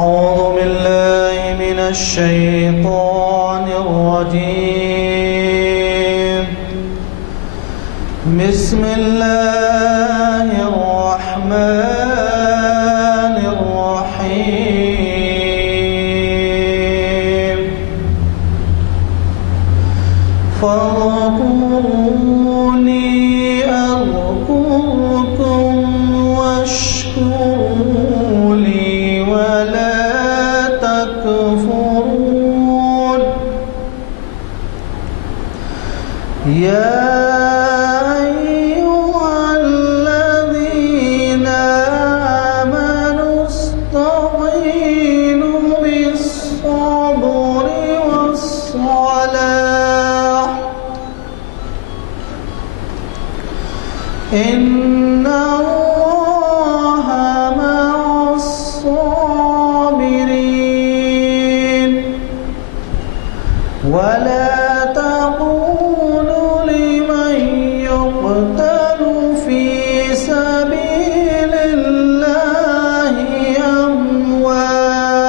أعوذ بالله من الشيطان الرجيم. بسم الله الرحمن الرحيم. فاذكروني أذكركم واشكروا لي ولا تكفرون. يا أيها الذين آمنوا استعينوا بالصبر والصلاة إن الله مع الصابرين. ولا تقولوا لمن يقتل في سبيل الله أموات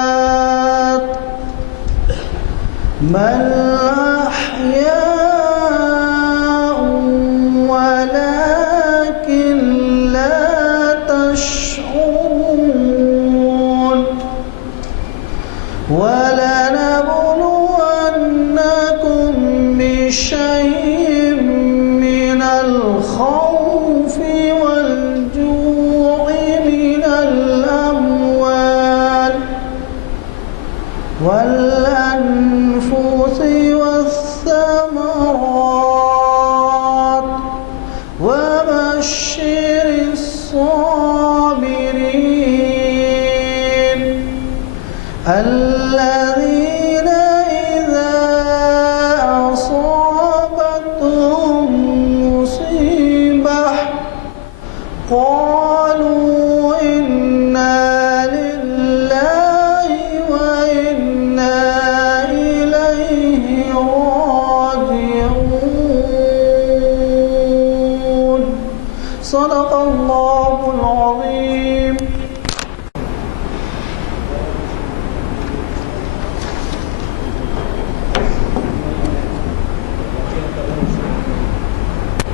بل أحياء ولكن لا تشعرون. ولنبلونكم بشيء من الخوف والجوع من الأموال والأنفس والثمرات وبشر الصابرين الذين إذا أصابتهم مصيبة قالوا إنا لله وإنا إليه راجعون. صدق الله العظيم.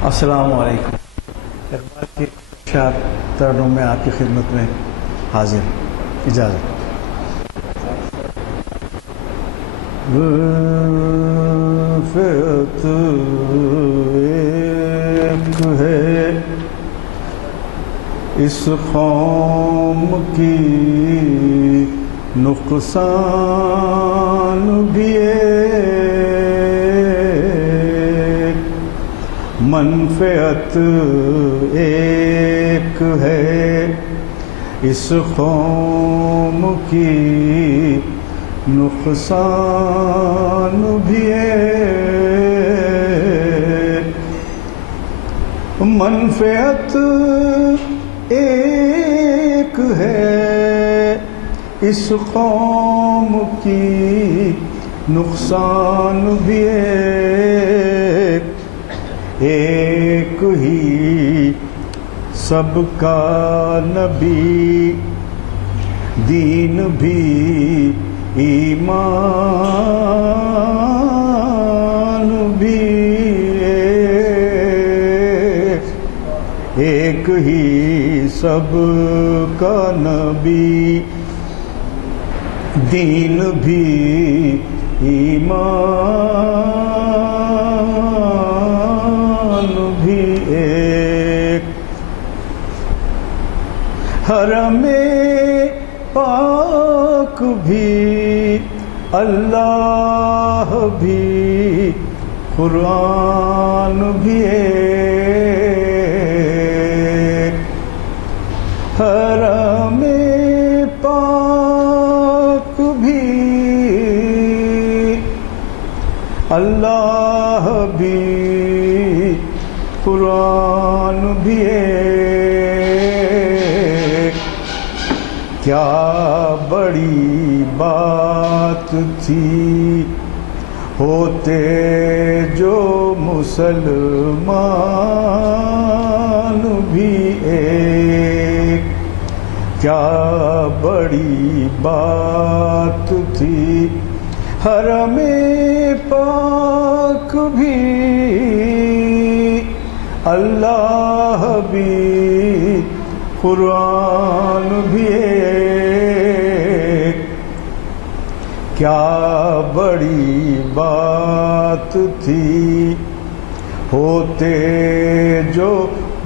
السلام علیکم. اقبال کی اشعار ترنم میں آپ کی خدمت میں حاضر. اجازت. فیت ایک ہے اس قوم کی نقصان بھی ایک، منفعت ایک ہے اس قوم کی نقصان بھی ایک، منفعت ایک ہے اس قوم کی نقصان بھی ایک، ایک ہی سب کا نبی، دین بھی ایمان بھی ایک، ایک ہی سب کا نبی، دین بھی ایمان بھی ایک، حرم پاک بھی اللہ بھی قرآن بھی ایک، حرم پاک بھی اللہ بھی قرآن بھی ایک، کیا بڑی بات تھی ہوتے جو مسلمان بھی ایک، کیا بڑی بات تھی حرم پاک بھی اللہ بھی قرآن بھی ایک، کیا بڑی بات تھی ہوتے جو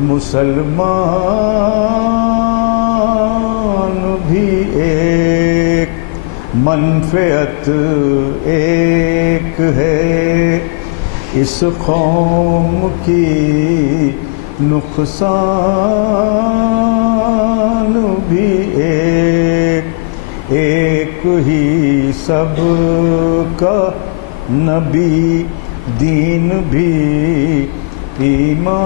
مسلمان بھی ایک، منفعت ایک ہے اس قوم کی نقصان بھی ایک، ایک ہی سب کا نبی دین بھی ایمان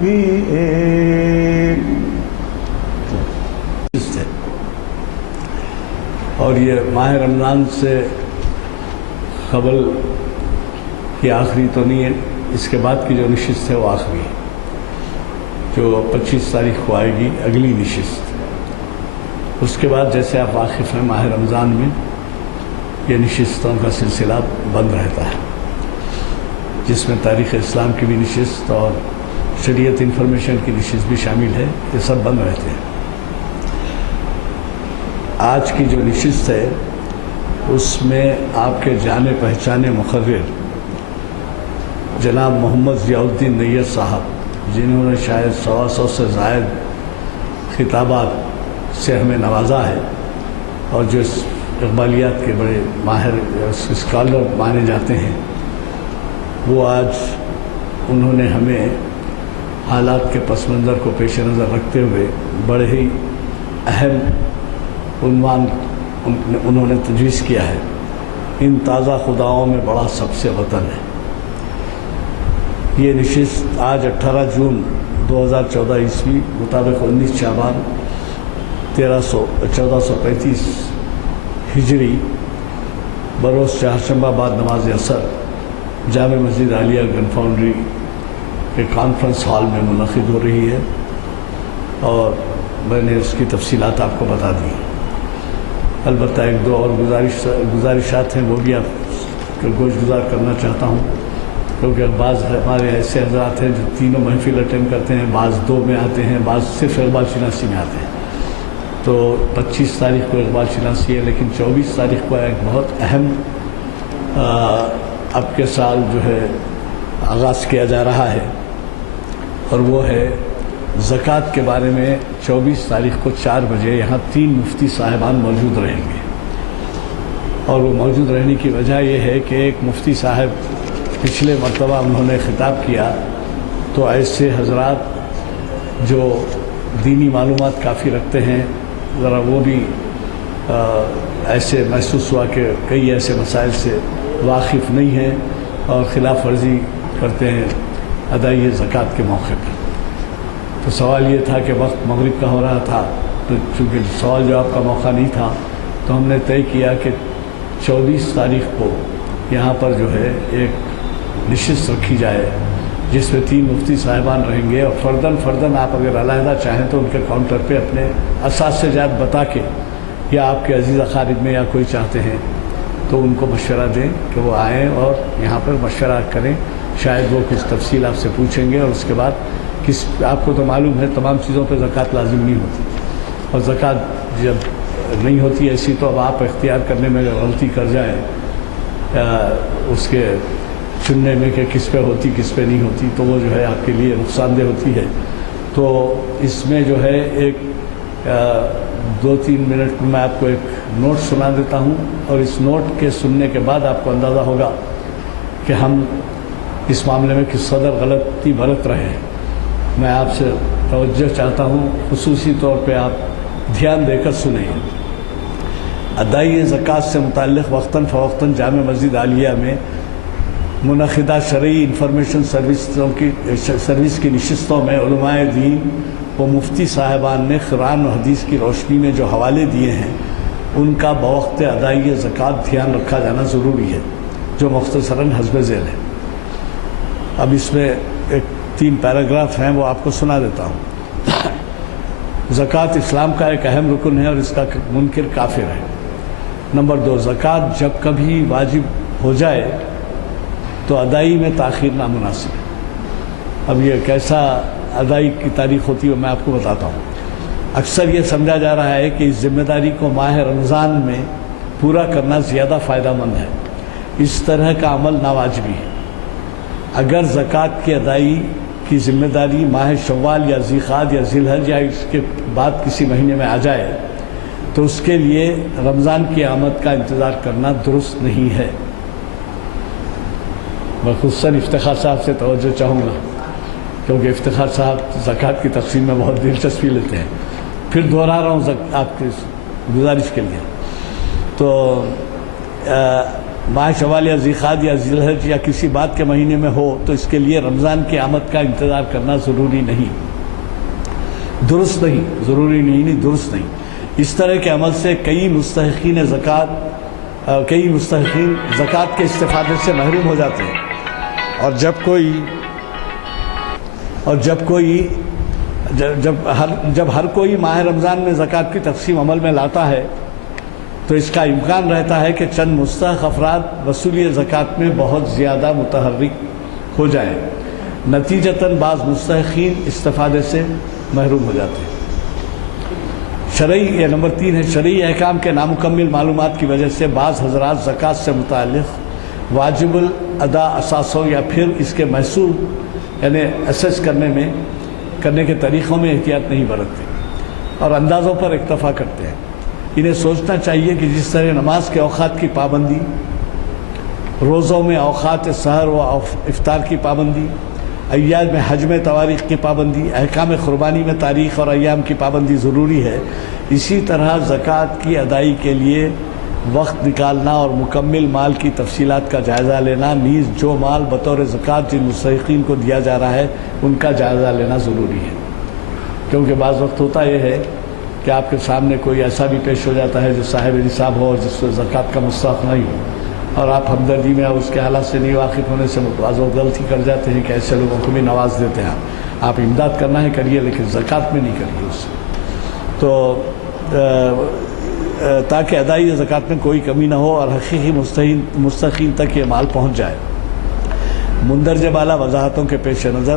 بھی ایک۔ اور یہ ماہ رمضان سے قبل کی آخری تو نہیں ہے، اس کے بعد کی جو نشست ہے وہ آخری ہے، جو 25 تاریخ کو آئے گی اگلی نشست۔ اس کے بعد جیسے آپ واقف ہیں ماہ رمضان میں یہ نشستوں کا سلسلہ بند رہتا ہے، جس میں تاریخ اسلام کی بھی نشست اور شریعت انفارمیشن کی نشست بھی شامل ہے، یہ سب بند رہتے ہیں۔ آج کی جو نشست ہے اس میں آپ کے جانے پہچانے مقرر جناب محمد ضیاء الدین نیت صاحب، جنہوں نے شاید 125 سے زائد خطابات سے ہمیں نوازا ہے اور جو اقبالیات کے بڑے ماہر اسکالر مانے جاتے ہیں، وہ آج انہوں نے ہمیں حالات کے پس منظر کو پیش نظر رکھتے ہوئے بڑے ہی اہم عنوان انہوں نے تجویز کیا ہے، ان تازہ خداؤں میں بڑا سب سے وطن ہے۔ یہ نشست آج 18 جون 2014 عیسوی مطابق 19 شعبان 1435 ہجری بروز چہارشنبہ بعد نماز عصر جامع مسجد عالیہ گن فاؤنڈری کے کانفرنس ہال میں منعقد ہو رہی ہے، اور میں نے اس کی تفصیلات آپ کو بتا دی۔ البتہ ایک دو اور گزارشات ہیں، وہ بھی آپ کو گوش گزار کرنا چاہتا ہوں، کیونکہ بعض ہمارے ایسے حضرات ہیں جو تینوں محفل اٹینڈ کرتے ہیں، بعض 2 میں آتے ہیں، بعض صرف اقبال شناسی میں آتے ہیں۔ تو 25 تاریخ کو اقبال شناسی ہے، لیکن 24 تاریخ کو ایک بہت اہم اب کے سال جو ہے آغاز کیا جا رہا ہے، اور وہ ہے زکوٰۃ کے بارے میں۔ 24 تاریخ کو 4 بجے یہاں 3 مفتی صاحبان موجود رہیں گے، اور وہ موجود رہنے کی وجہ یہ ہے کہ ایک مفتی صاحب پچھلے مرتبہ انہوں نے خطاب کیا تو ایسے حضرات جو دینی معلومات کافی رکھتے ہیں، ذرا وہ بھی ایسے محسوس ہوا کہ کئی ایسے مسائل سے واقف نہیں ہیں اور خلاف ورزی کرتے ہیں ادائی زکوٰۃ کے موقع پر۔ تو سوال یہ تھا کہ وقت مغرب کا ہو رہا تھا، تو چونکہ سوال جواب کا موقع نہیں تھا تو ہم نے طے کیا کہ 24 تاریخ کو یہاں پر جو ہے ایک نشست رکھی جائے، جس میں 3 مفتی صاحبان رہیں گے، اور فرداً آپ اگر علیحدہ چاہیں تو ان کے کاؤنٹر پہ اپنے اساتذہ بتا کے، یا آپ کے عزیز اقارب میں یا کوئی چاہتے ہیں تو ان کو مشورہ دیں کہ وہ آئیں اور یہاں پر مشورہ کریں، شاید وہ کچھ تفصیل آپ سے پوچھیں گے، اور اس کے بعد آپ کو تو معلوم ہے تمام چیزوں پہ زکوٰۃ لازم نہیں ہوتی، اور زکوٰۃ جب نہیں ہوتی ایسی تو اب آپ اختیار کرنے میں اگر غلطی کر جائیں اس کے چننے میں کہ کس پہ ہوتی کس پہ نہیں ہوتی، تو وہ جو ہے آپ کے لیے نقصان دہ ہوتی ہے۔ تو اس میں جو ہے ایک 2-3 منٹ میں آپ کو ایک نوٹ سنا دیتا ہوں، اور اس نوٹ کے سننے کے بعد آپ کو اندازہ ہوگا کہ ہم اس معاملے میں کس قدر غلطی برت رہے ہیں۔ میں آپ سے توجہ چاہتا ہوں، خصوصی طور پہ آپ دھیان دے کر سنیں۔ ادائی زکوٰۃ سے متعلق وقتاً فوقتاً جامع مسجد عالیہ میں منعقدہ شرعی انفارمیشن سروس کی نشستوں میں علماء دین و مفتی صاحبان نے قرآن و حدیث کی روشنی میں جو حوالے دیے ہیں ان کا بوقت ادائی زکوٰۃ دھیان رکھا جانا ضروری ہے، جو مختصراً حسب ذیل ہے۔ اب اس میں 3 پیراگراف ہیں، وہ آپ کو سنا دیتا ہوں۔ زکوٰۃ اسلام کا ایک اہم رکن ہے اور اس کا منکر کافر ہے۔ نمبر 2، زکوٰۃ جب کبھی واجب ہو جائے تو ادائی میں تاخیر نامناسب ہے۔ اب یہ کیسا ادائی کی تاریخ ہوتی ہے میں آپ کو بتاتا ہوں۔ اکثر یہ سمجھا جا رہا ہے کہ اس ذمہ داری کو ماہ رمضان میں پورا کرنا زیادہ فائدہ مند ہے۔ اس طرح کا عمل ناواجبی ہے۔ اگر زکوٰۃ کی ادائی کی ذمہ داری ماہ شوال یا ذیقعدہ یا ذی الحجہ یا اس کے بعد کسی مہینے میں آ جائے تو اس کے لیے رمضان کی آمد کا انتظار کرنا درست نہیں ہے۔ میں خصوصاً افتخار صاحب سے توجہ چاہوں گا، کیونکہ افتخار صاحب زکوٰۃ کی تقسیم میں بہت دلچسپی لیتے ہیں۔ پھر دہرا رہا ہوں آپ کی گزارش کے لیے۔ تو ماہ شوال یا ذیقعدہ یا ذی الحجہ یا کسی بعد کے مہینے میں ہو تو اس کے لیے رمضان کی آمد کا انتظار کرنا ضروری نہیں، درست نہیں، ضروری نہیں، درست نہیں۔ اس طرح کے عمل سے کئی مستحقین زکوٰۃ کے استفادے سے محروم ہو جاتے ہیں، اور جب ہر کوئی ماہ رمضان میں زکوٰۃ کی تقسیم عمل میں لاتا ہے تو اس کا امکان رہتا ہے کہ چند مستحق افراد وصولی زکوٰۃ میں بہت زیادہ متحرک ہو جائیں، نتیجتاً بعض مستحقین استفادے سے محروم ہو جاتے ہیں۔ نمبر 3 ہے شرعی احکام کے نامکمل معلومات کی وجہ سے بعض حضرات زکوٰۃ سے متعلق واجب الادا اثاثوں یا پھر اس کے محصول یعنی اسیس کرنے کے طریقوں میں احتیاط نہیں برتتے اور اندازوں پر اکتفا کرتے ہیں۔ انہیں سوچنا چاہیے کہ جس طرح نماز کے اوقات کی پابندی، روزوں میں اوقات سحر و افطار کی پابندی، ایام میں حج میں تواریخ کی پابندی، احکام قربانی میں تاریخ اور ایام کی پابندی ضروری ہے، اسی طرح زکوٰۃ کی ادائی کے لیے وقت نکالنا اور مکمل مال کی تفصیلات کا جائزہ لینا، نیز جو مال بطور زکوٰۃ جن مستحقین کو دیا جا رہا ہے ان کا جائزہ لینا ضروری ہے۔ کیونکہ بعض وقت ہوتا یہ ہے کہ آپ کے سامنے کوئی ایسا بھی پیش ہو جاتا ہے جو صاحب نصاب ہو اور جس سے زکوٰۃ کا مستحق نہیں ہو، اور آپ ہمدردی میں اس کے حالات سے نہیں واقف ہونے سے بعض وقت غلطی کر جاتے ہیں کہ ایسے لوگوں کو بھی نواز دیتے ہیں۔ آپ امداد کرنا ہے کریے، لیکن زکوٰۃ میں نہیں کریے اس سے، تو تاکہ ادائی زکوٰۃ میں کوئی کمی نہ ہو اور حقیقی مستحقین تک یہ مال پہنچ جائے۔ مندرجہ بالا وضاحتوں کے پیش نظر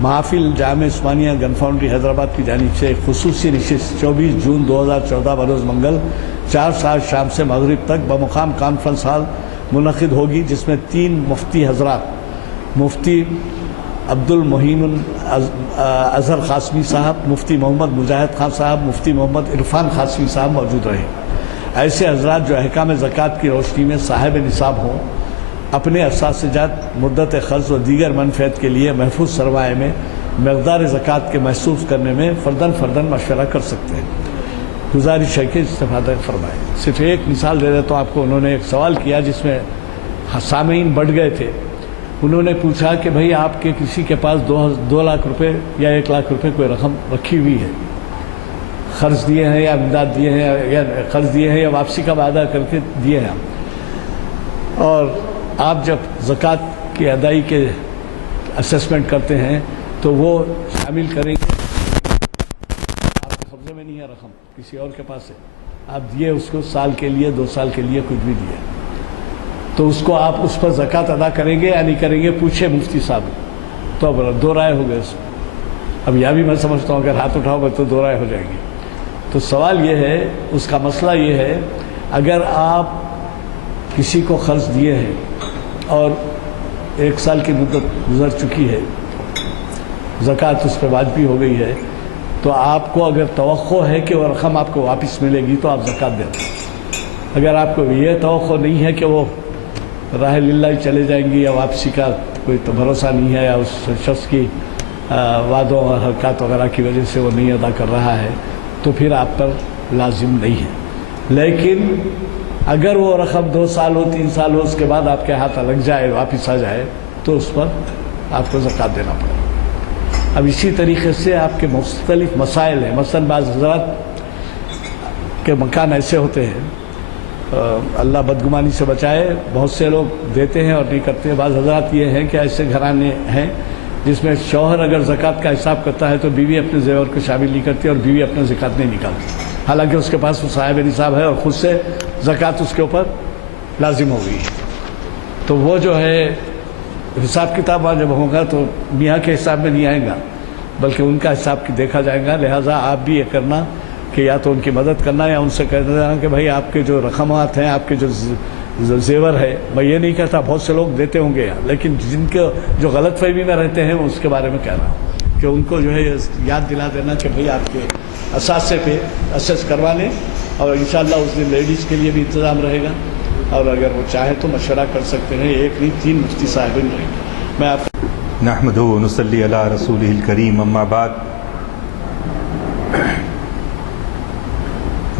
محافل جامع عثمانیہ گن فاؤنڈری حیدرآباد کی جانب سے ایک خصوصی نشست 24 جون 2014 بروز منگل 4 ساعت شام سے مغرب تک بمقام کانفرنس ہال منعقد ہوگی، جس میں 3 مفتی حضرات مفتی عبد المعین اظہر قاسمی صاحب، مفتی محمد مجاہد خان صاحب، مفتی محمد عرفان قاسمی صاحب موجود رہے۔ ایسے حضرات جو احکام زکوٰۃ کی روشنی میں صاحب نصاب ہوں اپنے اساتذجات مدت قرض و دیگر منفعت کے لیے محفوظ سرمایہ میں مقدار زکوٰۃ کے محسوس کرنے میں فرداً مشورہ کر سکتے ہیں۔ گزارش ہے کہ استفادہ فرمائیں۔ صرف ایک مثال دے دیتا ہوں آپ کو۔ انہوں نے ایک سوال کیا جس میں سامعین بڑھ گئے تھے۔ انہوں نے پوچھا کہ بھئی آپ کے کسی کے پاس 2 لاکھ روپے یا 1 لاکھ روپے کوئی رقم رکھی ہوئی ہے، قرض دیے ہیں یا امداد دیے ہیں یا قرض دیے ہیں یا واپسی کا وعدہ کر کے دیے ہیں، اور آپ جب زکوٰۃ کی ادائی کے اسیسمنٹ کرتے ہیں تو وہ شامل کریں گے۔ آپ کے قبضے میں نہیں ہے رقم، کسی اور کے پاس ہے، آپ دیے اس کو سال کے لیے 2 سال کے لیے کچھ بھی دیے، تو اس کو آپ اس پر زکوٰۃ ادا کریں گے یا نہیں کریں گے؟ پوچھے مفتی صاحب، تو اب 2 رائے ہو گئے اس میں۔ اب یہ بھی میں سمجھتا ہوں اگر ہاتھ اٹھاؤ گے تو 2 رائے ہو جائیں گے۔ تو سوال یہ ہے، اس کا مسئلہ یہ ہے، اگر آپ کسی کو قرض دیے ہیں اور 1 سال کی مدت گزر چکی ہے، زکوٰۃ اس پہ واجبی ہو گئی ہے، تو آپ کو اگر توقع ہے کہ وہ رقم آپ کو واپس ملے گی تو آپ زکوٰۃ دیں۔ اگر آپ کو یہ توقع نہیں ہے کہ وہ راہ للہ چلے جائیں گی یا واپسی کا کوئی تو بھروسہ نہیں ہے، یا اس شخص کی وعدوں اور حرکات وغیرہ کی وجہ سے وہ نہیں ادا کر رہا ہے، تو پھر آپ پر لازم نہیں ہے۔ لیکن اگر وہ رقم 2 سال ہو 3 سال ہو، اس کے بعد آپ کے ہاتھ لگ جائے، واپس آ جائے، تو اس پر آپ کو زکوٰۃ دینا پڑے۔ اب اسی طریقے سے آپ کے مختلف مسائل ہیں۔ مثلا بعض حضرات کے مکان ایسے ہوتے ہیں، اللہ بدگمانی سے بچائے، بہت سے لوگ دیتے ہیں اور نہیں کرتے ہیں۔ بعض حضرات یہ ہیں کہ ایسے گھرانے ہیں جس میں شوہر اگر زکوٰۃ کا حساب کرتا ہے تو بیوی اپنے زیور کو شامل نہیں کرتی اور بیوی اپنا زکوٰۃ نہیں نکالتی، حالانکہ اس کے پاس وہ صاحب نصاب ہے اور خود سے زکوٰۃ اس کے اوپر لازم ہو گئی ہے۔ تو وہ جو ہے حساب کتاب جب ہوگا تو میاں کے حساب میں نہیں آئے گا، بلکہ ان کا حساب کی دیکھا جائے گا۔ لہٰذا آپ بھی یہ کرنا کہ یا تو ان کی مدد کرنا یا ان سے کہنا کہ بھائی آپ کے جو رقمات ہیں، آپ کے جو زیور ہے، میں یہ نہیں کہتا بہت سے لوگ دیتے ہوں گے، لیکن جن کے جو غلط فہمی میں رہتے ہیں اس کے بارے میں کہہ رہا ہوں کہ ان کو جو ہے یاد دلا دینا کہ بھئی آپ کے اثاثے پہ اسیس کروا لیں، اور انشاءاللہ اس دن لیڈیز کے لیے بھی انتظام رہے گا، اور اگر وہ چاہے تو مشورہ کر سکتے ہیں، ایک نہیں 3 مفتی صاحبین رہیں گے۔ میں آپ نحمدہ و نصلی علی رسولہ الکریم، اما بعد۔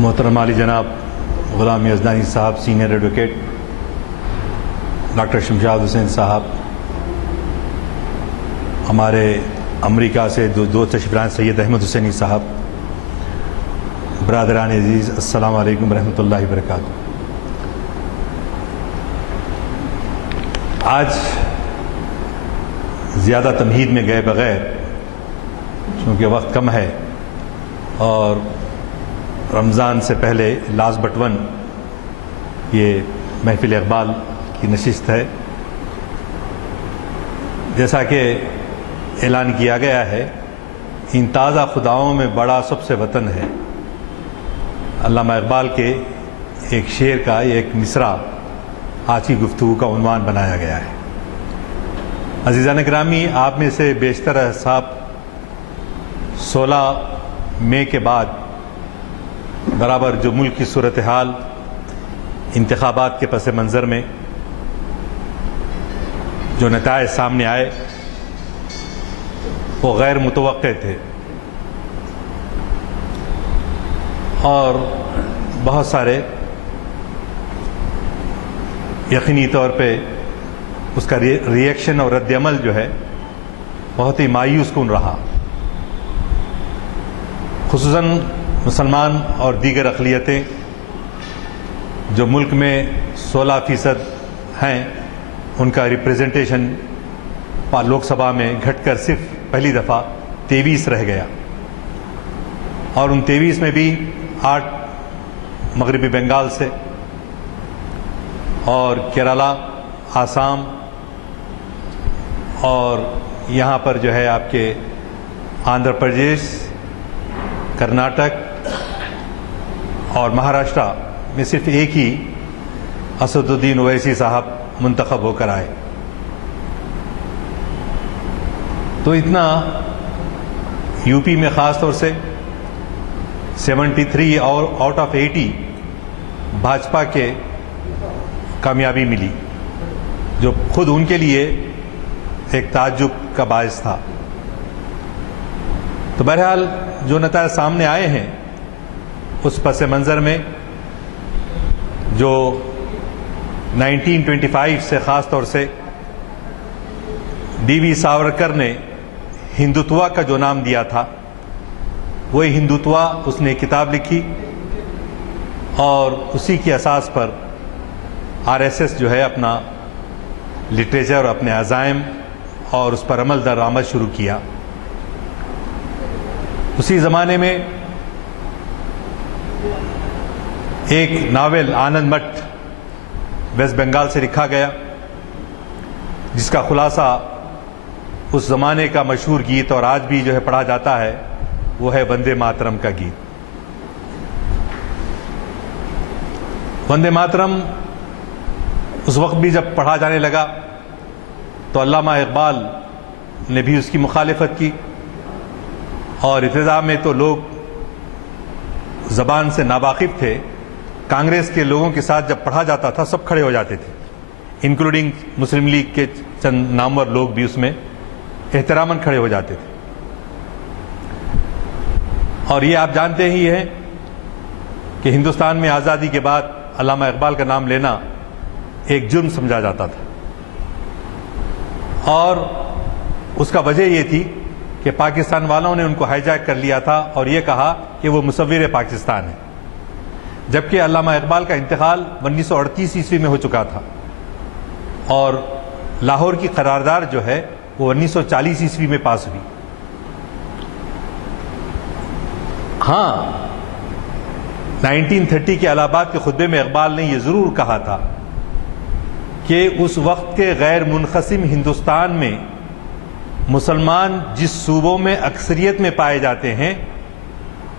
محترم عالی جناب غلام یزدانی صاحب، سینئر ایڈوکیٹ ڈاکٹر شمشاد حسین صاحب، ہمارے امریکہ سے دو تشریف لائے سید احمد حسینی صاحب، برادران عزیز، السلام علیکم ورحمۃ اللہ وبرکاتہ۔ آج زیادہ تمہید میں گئے بغیر، چونکہ وقت کم ہے اور رمضان سے پہلے لاسٹ بٹ ون یہ محفل اقبال کی نشست ہے، جیسا کہ اعلان کیا گیا ہے، ان تازہ خداؤں میں بڑا سب سے وطن ہے۔ علامہ اقبال کے ایک شعر کا ایک مصرع آج کی گفتگو کا عنوان بنایا گیا ہے۔ عزیزان گرامی، آپ میں سے بیشتر اصحاب 16 مئی کے بعد برابر جو ملک کی صورتحال انتخابات کے پس منظر میں جو نتائج سامنے آئے وہ غیر متوقع تھے، اور بہت سارے یقینی طور پہ اس کا ری ایکشن اور رد عمل جو ہے بہت ہی مایوس کن رہا، خصوصاً مسلمان اور دیگر اقلیتیں جو ملک میں 16% ہیں، ان کا ریپریزنٹیشن لوک سبھا میں گھٹ کر صرف پہلی دفعہ 23 رہ گیا، اور ان 23 میں بھی 8 مغربی بنگال سے اور کیرالہ، آسام، اور یہاں پر جو ہے آپ کے آندھرا پردیش، کرناٹک اور مہاراشٹرا میں صرف ایک ہی اسد الدین اویسی صاحب منتخب ہو کر آئے۔ تو اتنا یو پی میں خاص طور سے 73 اور آؤٹ آف 80 بھاجپا کے کامیابی ملی، جو خود ان کے لیے ایک تعجب کا باعث تھا۔ تو بہرحال جو نتائج سامنے آئے ہیں اس پس منظر میں جو 1925 سے خاص طور سے ڈی وی ساورکر نے ہندوتوا کا جو نام دیا تھا، وہی ہندوتوا اس نے کتاب لکھی، اور اسی کی اساس پر آر ایس ایس جو ہے اپنا لٹریچر، اپنے عزائم اور اس پر عمل درآمد شروع کیا۔ اسی زمانے میں ایک ناول آنند مٹھ ویسٹ بنگال سے لکھا گیا، جس کا خلاصہ اس زمانے کا مشہور گیت اور آج بھی جو ہے پڑھا جاتا ہے، وہ ہے وندے ماترم کا گیت۔ وندے ماترم اس وقت بھی جب پڑھا جانے لگا تو علامہ اقبال نے بھی اس کی مخالفت کی، اور ابتدا میں تو لوگ زبان سے ناواقف تھے، کانگریس کے لوگوں کے ساتھ جب پڑھا جاتا تھا سب کھڑے ہو جاتے تھے، انکلوڈنگ مسلم لیگ کے چند نامور لوگ بھی اس میں احتراماً کھڑے ہو جاتے تھے۔ اور یہ آپ جانتے ہی ہیں کہ ہندوستان میں آزادی کے بعد علامہ اقبال کا نام لینا ایک جرم سمجھا جاتا تھا، اور اس کا وجہ یہ تھی کہ پاکستان والوں نے ان کو ہائی جیک کر لیا تھا اور یہ کہا کہ وہ مصور پاکستان ہے، جبکہ علامہ اقبال کا انتقال 1938 عیسوی میں ہو چکا تھا، اور لاہور کی قرارداد جو ہے وہ 1940 عیسوی میں پاس ہوئی. ہاں 1930 کے الہ آباد کے خطبے میں اقبال نے یہ ضرور کہا تھا کہ اس وقت کے غیر منقسم ہندوستان میں مسلمان جس صوبوں میں اکثریت میں پائے جاتے ہیں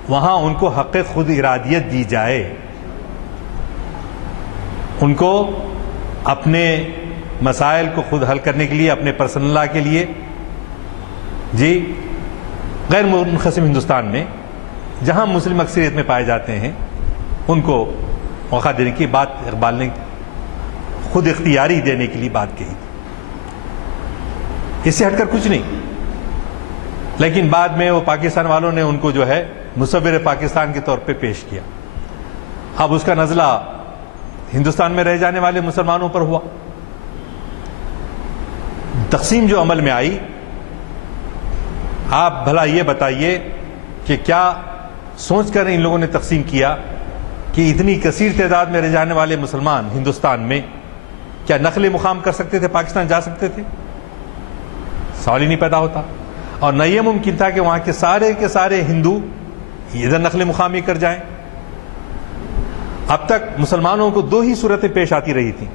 وہاں ان کو حق خود ارادیت دی جائے، ان کو اپنے مسائل کو خود حل کرنے کے لیے، اپنے پرسنل لا کے لیے، جی غیر منقسم ہندوستان میں جہاں مسلم اکثریت میں پائے جاتے ہیں ان کو موقع دینے کی بات اقبال نے خود اختیاری دینے کے لیے بات کہی تھی. اس سے ہٹ کر کچھ نہیں. لیکن بعد میں وہ پاکستان والوں نے ان کو جو ہے مصور پاکستان کے طور پہ پیش کیا. اب اس کا نزلہ ہندوستان میں رہ جانے والے مسلمانوں پر ہوا. تقسیم جو عمل میں آئی، آپ بھلا یہ بتائیے کہ کیا سوچ کر ان لوگوں نے تقسیم کیا کہ اتنی کثیر تعداد میں رہ جانے والے مسلمان ہندوستان میں کیا نقل مقام کر سکتے تھے، پاکستان جا سکتے تھے؟ سوال ہی نہیں پیدا ہوتا. اور نہ یہ ممکن تھا کہ وہاں کے سارے ہندو ادھر نقل مقامی کر جائیں. اب تک مسلمانوں کو دو ہی صورتیں پیش آتی رہی تھیں،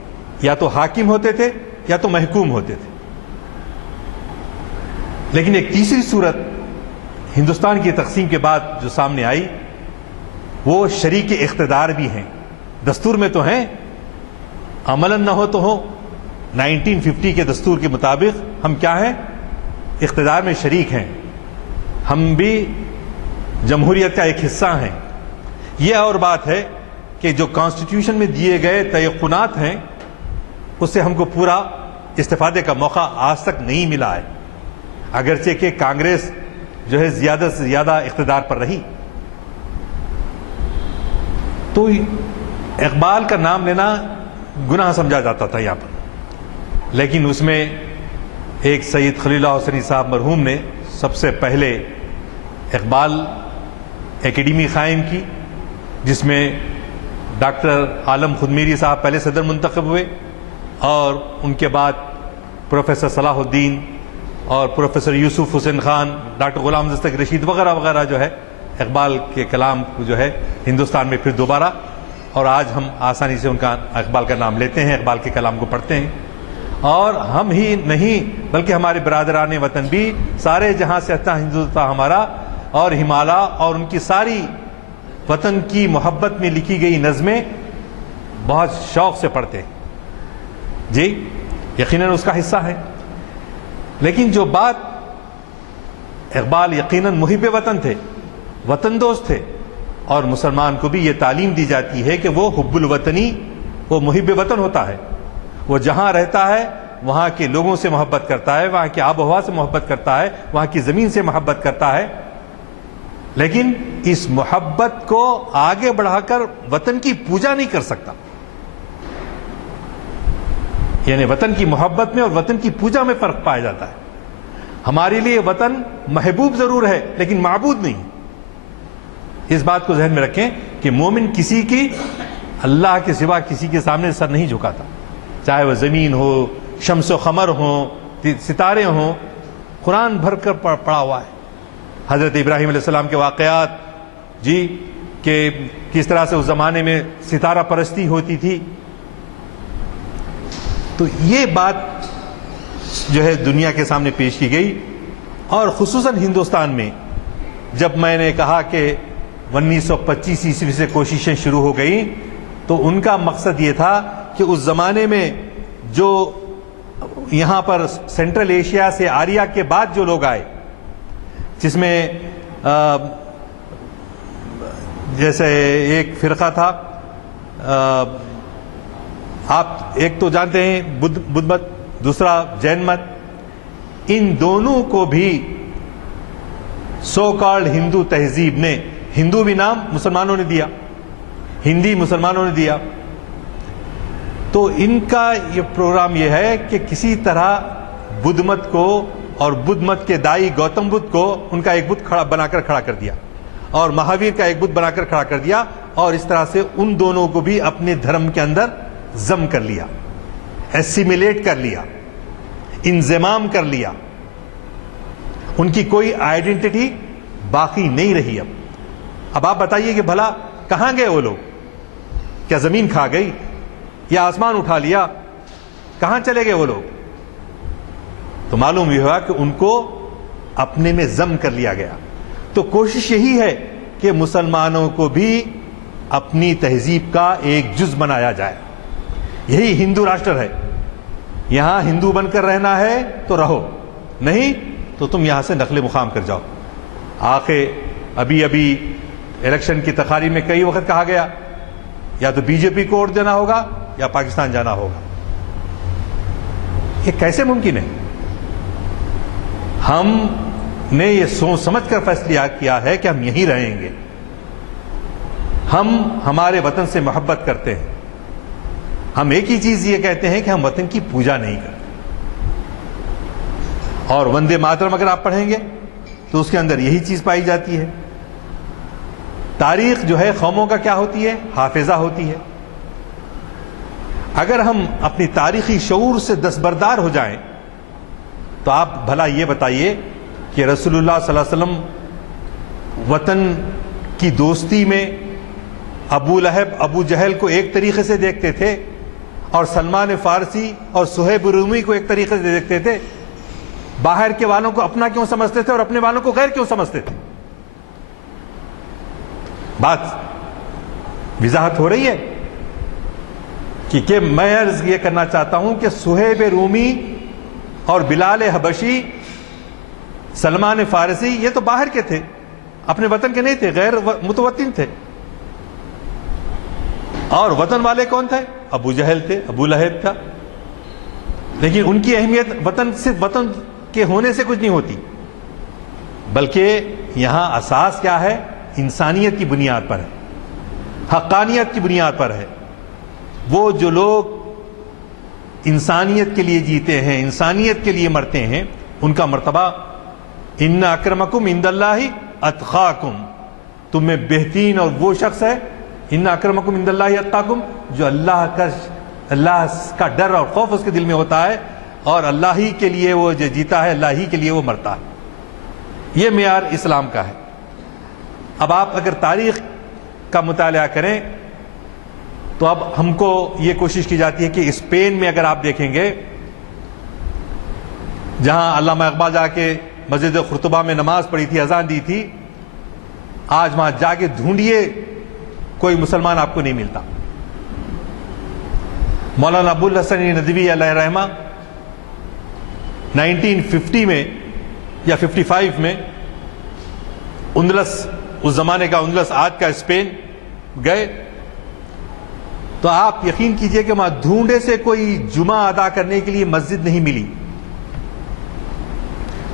یا تو حاکم ہوتے تھے یا تو محکوم ہوتے تھے. لیکن ایک تیسری صورت ہندوستان کی تقسیم کے بعد جو سامنے آئی وہ شریک اقتدار بھی ہیں. دستور میں تو ہیں، عملاً نہ ہو تو ہو. 1950 کے دستور کے مطابق ہم کیا ہیں؟ اقتدار میں شریک ہیں. ہم بھی جمہوریت کا ایک حصہ ہیں. یہ اور بات ہے کہ جو کانسٹیٹیوشن میں دیے گئے تیقنات ہیں اس سے ہم کو پورا استفادے کا موقع آج تک نہیں ملا ہے، اگرچہ کہ کانگریس جو ہے زیادہ سے زیادہ اقتدار پر رہی. تو اقبال کا نام لینا گناہ سمجھا جاتا تھا یہاں پر. لیکن اس میں ایک سید خلیل اللہ حسنی صاحب مرحوم نے سب سے پہلے اقبال اکیڈمی قائم کی، جس میں ڈاکٹر عالم خودمیری صاحب پہلے صدر منتخب ہوئے، اور ان کے بعد پروفیسر صلاح الدین اور پروفیسر یوسف حسین خان، ڈاکٹر غلام دستگیر رشید وغیرہ وغیرہ جو ہے اقبال کے کلام کو جو ہے ہندوستان میں پھر دوبارہ، اور آج ہم آسانی سے ان کا اقبال کا نام لیتے ہیں، اقبال کے کلام کو پڑھتے ہیں. اور ہم ہی نہیں بلکہ ہمارے برادران وطن بھی سارے جہاں سے اچھا ہندو تھا ہمارا، اور ہمالا اور ان کی ساری وطن کی محبت میں لکھی گئی نظمیں بہت شوق سے پڑھتے ہیں. جی یقیناً اس کا حصہ ہے. لیکن جو بات، اقبال یقیناً محب وطن تھے، وطن دوست تھے، اور مسلمان کو بھی یہ تعلیم دی جاتی ہے کہ وہ حب الوطنی، وہ محب وطن ہوتا ہے. وہ جہاں رہتا ہے وہاں کے لوگوں سے محبت کرتا ہے، وہاں کی آب و ہوا سے محبت کرتا ہے، وہاں کی زمین سے محبت کرتا ہے. لیکن اس محبت کو آگے بڑھا کر وطن کی پوجا نہیں کر سکتا. یعنی وطن کی محبت میں اور وطن کی پوجا میں فرق پایا جاتا ہے. ہمارے لیے وطن محبوب ضرور ہے لیکن معبود نہیں. اس بات کو ذہن میں رکھیں کہ مومن کسی کی، اللہ کے سوا کسی کے سامنے سر نہیں جھکاتا، چاہے وہ زمین ہو، شمس و قمر ہوں، ستارے ہوں. قرآن بھر کر پڑھا ہوا ہے. حضرت ابراہیم علیہ السلام کے واقعات، جی کہ کس طرح سے اس زمانے میں ستارہ پرستی ہوتی تھی. تو یہ بات جو ہے دنیا کے سامنے پیش کی گئی. اور خصوصاً ہندوستان میں جب میں نے کہا کہ 1925 عیسوی سے کوششیں شروع ہو گئیں تو ان کا مقصد یہ تھا کہ اس زمانے میں جو یہاں پر سینٹرل ایشیا سے آریہ کے بعد جو لوگ آئے، جس میں جیسے ایک فرقہ تھا، آپ ایک تو جانتے ہیں بدھ مت، دوسرا جین مت. ان دونوں کو بھی سو کالڈ ہندو تہذیب نے، ہندو بھی نام مسلمانوں نے دیا، ہندی مسلمانوں نے دیا. تو ان کا یہ پروگرام یہ ہے کہ کسی طرح بدھ مت کو اور بدھ مت کے دائی گوتم بدھ کو ان کا ایک بت بنا کر کھڑا کر دیا، اور مہاویر کا ایک بت بنا کر کھڑا کر دیا، اور اس طرح سے ان دونوں کو بھی اپنے دھرم کے اندر ضم کر لیا، ایسیمیلیٹ کر لیا، انضمام کر لیا. ان کی کوئی آئیڈینٹی باقی نہیں رہی. اب آپ بتائیے کہ بھلا کہاں گئے وہ لوگ؟ کیا زمین کھا گئی یا آسمان اٹھا لیا؟ کہاں چلے گئے وہ لوگ؟ تو معلوم یہ ہوا کہ ان کو اپنے میں ضم کر لیا گیا. تو کوشش یہی ہے کہ مسلمانوں کو بھی اپنی تہذیب کا ایک جز بنایا جائے. یہی ہندو راشٹر ہے. یہاں ہندو بن کر رہنا ہے تو رہو، نہیں تو تم یہاں سے نقل مقام کر جاؤ. آخر ابھی الیکشن کی تقاری میں کئی وقت کہا گیا یا تو بی جے پی کو ووٹ دینا ہوگا یا پاکستان جانا ہوگا. یہ کیسے ممکن ہے؟ ہم نے یہ سوچ سمجھ کر فیصلہ کیا ہے کہ ہم یہیں رہیں گے. ہم ہمارے وطن سے محبت کرتے ہیں. ہم ایک ہی چیز یہ کہتے ہیں کہ ہم وطن کی پوجا نہیں کرتے. اور وندے ماترم اگر آپ پڑھیں گے تو اس کے اندر یہی چیز پائی جاتی ہے. تاریخ جو ہے قوموں کا کیا ہوتی ہے؟ حافظہ ہوتی ہے. اگر ہم اپنی تاریخی شعور سے دستبردار ہو جائیں تو آپ بھلا یہ بتائیے کہ رسول اللہ صلی اللہ علیہ وسلم وطن کی دوستی میں ابو لہب ابو جہل کو ایک طریقے سے دیکھتے تھے اور سلمان فارسی اور صہیب رومی کو ایک طریقے سے دیکھتے تھے. باہر کے والوں کو اپنا کیوں سمجھتے تھے اور اپنے والوں کو غیر کیوں سمجھتے تھے؟ بات وضاحت ہو رہی ہے کہ میں عرض یہ کرنا چاہتا ہوں کہ صہیب رومی اور بلال حبشی، سلمان فارسی، یہ تو باہر کے تھے، اپنے وطن کے نہیں تھے، غیر متوطن تھے. اور وطن والے کون تھے؟ ابو جہل تھے، ابو لہب تھا. لیکن ان کی اہمیت وطن صرف وطن کے ہونے سے کچھ نہیں ہوتی، بلکہ یہاں اساس کیا ہے؟ انسانیت کی بنیاد پر ہے، حقانیت کی بنیاد پر ہے. وہ جو لوگ انسانیت کے لیے جیتے ہیں، انسانیت کے لیے مرتے ہیں، ان کا مرتبہ ان اکرمکم عند اللہ اتقاکم، تم میں بہترین اور وہ شخص ہے ان اکرمکم عند اللہ اتقاکم جو اللہ کا ڈر اور خوف اس کے دل میں ہوتا ہے اور اللہ ہی کے لیے وہ جو جیتا ہے، اللہ ہی کے لیے وہ مرتا ہے. یہ معیار اسلام کا ہے. اب آپ اگر تاریخ کا مطالعہ کریں تو اب ہم کو یہ کوشش کی جاتی ہے کہ اسپین میں اگر آپ دیکھیں گے، جہاں علامہ اقبال جا کے مسجد قرطبہ میں نماز پڑھی تھی، اذان دی تھی، آج وہاں جا کے ڈھونڈیے کوئی مسلمان آپ کو نہیں ملتا. مولانا ابو الحسن ندوی علیہ رحمہ 1950 میں یا 55 میں اندلس، اس زمانے کا اندلس، آج کا اسپین گئے تو آپ یقین کیجئے کہ وہاں ڈھونڈے سے کوئی جمعہ ادا کرنے کے لیے مسجد نہیں ملی.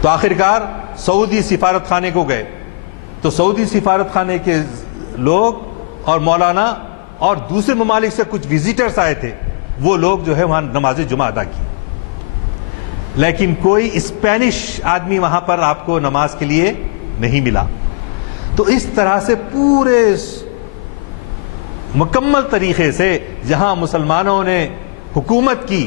تو آخرکار سعودی سفارت خانے کو گئے تو سعودی سفارت خانے کے لوگ اور مولانا اور دوسرے ممالک سے کچھ وزیٹرز آئے تھے، وہ لوگ جو ہے وہاں نماز جمعہ ادا کی. لیکن کوئی اسپینش آدمی وہاں پر آپ کو نماز کے لیے نہیں ملا. تو اس طرح سے پورے مکمل طریقے سے جہاں مسلمانوں نے حکومت کی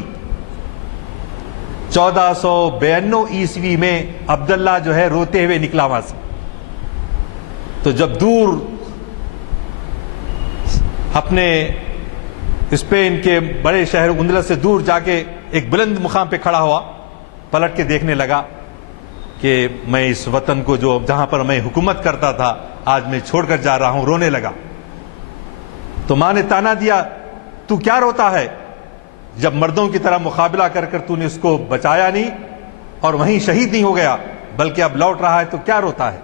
1492 عیسوی میں عبداللہ جو ہے روتے ہوئے نکلا وہاں سے. تو جب دور اپنے اسپین کے بڑے شہر اندلس سے دور جا کے ایک بلند مقام پہ کھڑا ہوا، پلٹ کے دیکھنے لگا کہ میں اس وطن کو جو جہاں پر میں حکومت کرتا تھا آج میں چھوڑ کر جا رہا ہوں، رونے لگا. تو ماں نے تانا دیا، تو کیا روتا ہے؟ جب مردوں کی طرح مقابلہ کر کر تو نے اس کو بچایا نہیں اور وہیں شہید نہیں ہو گیا بلکہ اب لوٹ رہا ہے تو کیا روتا ہے؟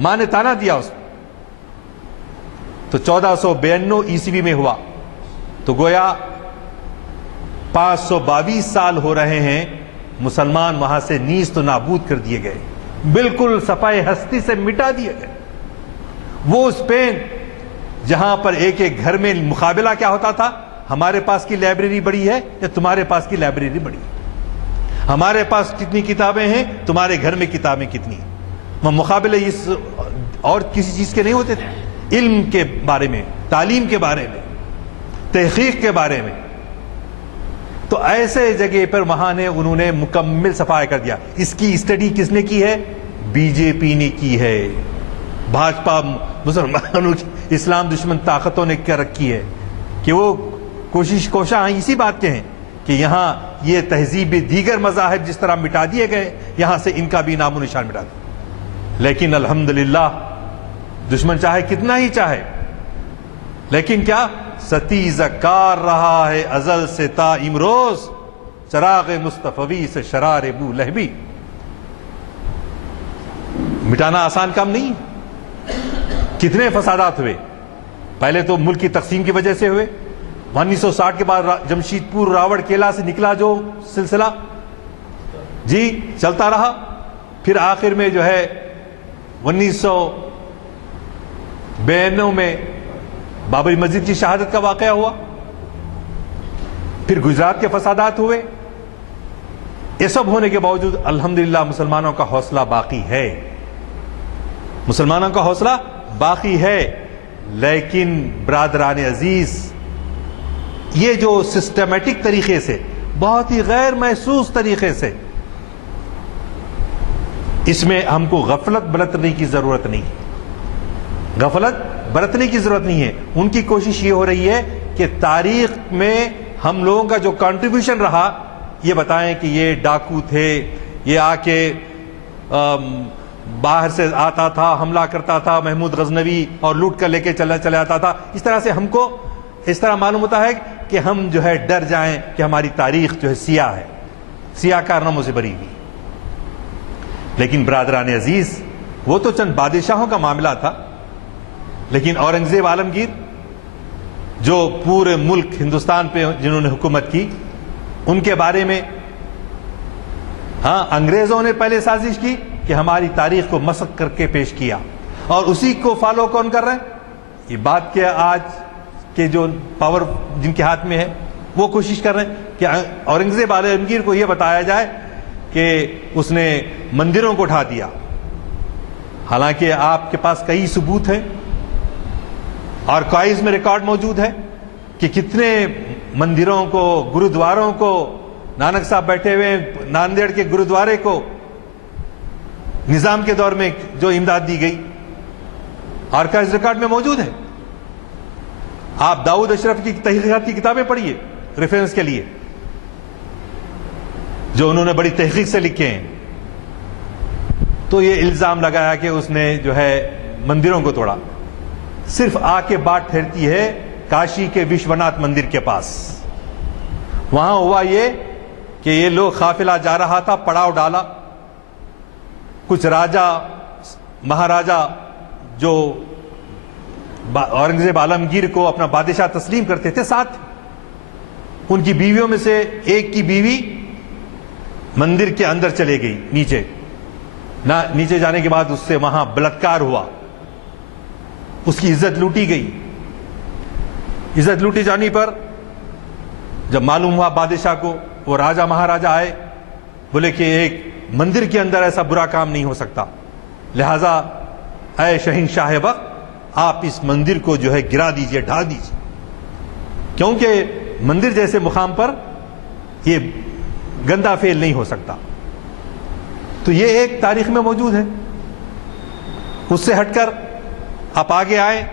ماں نے تانا دیا اس کو. تو 1492 عیسوی میں ہوا تو گویا 522 سال ہو رہے ہیں مسلمان وہاں سے نیست و نابود کر دیے گئے، بالکل صفائے ہستی سے مٹا دیے گئے. وہ اسپین جہاں پر ایک ایک گھر میں مقابلہ کیا ہوتا تھا، ہمارے پاس کی لائبریری بڑی ہے یا تمہارے پاس کی لائبریری بڑی ہے، ہمارے پاس کتنی کتابیں ہیں، تمہارے گھر میں کتابیں کتنی ہیں. وہ مقابلے اس اور کسی چیز کے نہیں ہوتے تھے، علم کے بارے میں، تعلیم کے بارے میں، تحقیق کے بارے میں. تو ایسے جگہ پر وہاں نے انہوں نے مکمل صفائی کر دیا. اس کی اسٹڈی کس نے کی ہے؟ بی جے پی نے کی ہے، بھاجپا مسلمانوں کی اسلام دشمن طاقتوں نے کیا رکھی ہے کہ وہ کوشاں اسی بات کے ہیں کہ یہاں یہ تہذیب دیگر مذاہب جس طرح مٹا دیے گئے، یہاں سے ان کا بھی نام و نشان مٹا دیا۔ لیکن الحمدللہ دشمن چاہے کتنا ہی چاہے، لیکن کیا ستیزہ کار رہا ہے ازل سے تا امروز، چراغ مصطفی سے شرار بو لہبی۔ مٹانا آسان کام نہیں۔ کتنے فسادات ہوئے، پہلے تو ملک کی تقسیم کی وجہ سے ہوئے، 1960 کے بعد جمشید پور راوڑ کیلا سے نکلا جو سلسلہ جی چلتا رہا، پھر آخر میں جو ہے 1992 میں بابری مسجد کی شہادت کا واقعہ ہوا، پھر گجرات کے فسادات ہوئے۔ یہ سب ہونے کے باوجود الحمدللہ مسلمانوں کا حوصلہ باقی ہے، مسلمانوں کا حوصلہ باقی ہے۔ لیکن برادران عزیز، یہ جو سسٹمیٹک طریقے سے، بہت ہی غیر محسوس طریقے سے، اس میں ہم کو غفلت برتنے کی ضرورت نہیں، غفلت برتنے کی ضرورت نہیں ہے۔ ان کی کوشش یہ ہو رہی ہے کہ تاریخ میں ہم لوگوں کا جو کنٹریبیوشن رہا، یہ بتائیں کہ یہ ڈاکو تھے، یہ آ کے باہر سے آتا تھا، حملہ کرتا تھا محمود غزنوی اور لوٹ کر لے کے چلا آتا تھا۔ اس طرح سے ہم کو اس طرح معلوم ہوتا ہے کہ ہم جو ہے ڈر جائیں کہ ہماری تاریخ جو ہے سیاہ ہے، سیاہ کارناموں سے بری ہوئی۔ لیکن برادران عزیز، وہ تو چند بادشاہوں کا معاملہ تھا، لیکن اورنگزیب عالمگیر جو پورے ملک ہندوستان پہ جنہوں نے حکومت کی، ان کے بارے میں ہاں انگریزوں نے پہلے سازش کی کہ ہماری تاریخ کو مسخ کر کے پیش کیا، اور اسی کو فالو کون کر رہے ہیں؟ یہ بات کیا آج کے جو پاور جن کے ہاتھ میں ہے وہ کوشش کر رہے ہیں کہ اورنگزیب عالمگیر کو یہ بتایا جائے کہ اس نے مندروں کو اٹھا دیا، حالانکہ آپ کے پاس کئی ثبوت ہیں، آرکائیوز میں ریکارڈ موجود ہے کہ کتنے مندروں کو، گرودواروں کو، نانک صاحب بیٹھے ہوئے ناندیڑ کے گرودوارے کو نظام کے دور میں جو امداد دی گئی، آرکائیوز ریکارڈ میں موجود ہے۔ آپ داؤد اشرف کی تحقیقات کی کتابیں پڑھیے ریفرنس کے لیے، جو انہوں نے بڑی تحقیق سے لکھے ہیں۔ تو یہ الزام لگایا کہ اس نے جو ہے مندروں کو توڑا، صرف آ کے بات ٹھہرتی ہے کاشی کے وشوناتھ مندر کے پاس۔ وہاں ہوا یہ کہ یہ لوگ قافلہ جا رہا تھا، پڑاؤ ڈالا، کچھ راجا مہاراجا جو اورنگزیب عالمگیر کو اپنا بادشاہ تسلیم کرتے تھے، ساتھ ان کی بیویوں میں سے ایک کی بیوی مندر کے اندر چلے گئی، نیچے جانے کے بعد اس سے وہاں بلاತ್ಕಾರ ہوا، اس کی عزت لوٹی گئی۔ عزت لوٹی جانے پر جب معلوم ہوا بادشاہ کو، وہ راجا مہاراجا آئے، بولے کہ ایک مندر کے اندر ایسا برا کام نہیں ہو سکتا، لہذا اے شہنشاہ وقت آپ اس مندر کو جو ہے گرا دیجئے، ڈھا دیجئے، کیونکہ مندر جیسے مقام پر یہ گندا فعل نہیں ہو سکتا۔ تو یہ ایک تاریخ میں موجود ہے۔ اس سے ہٹ کر آپ آگے آئے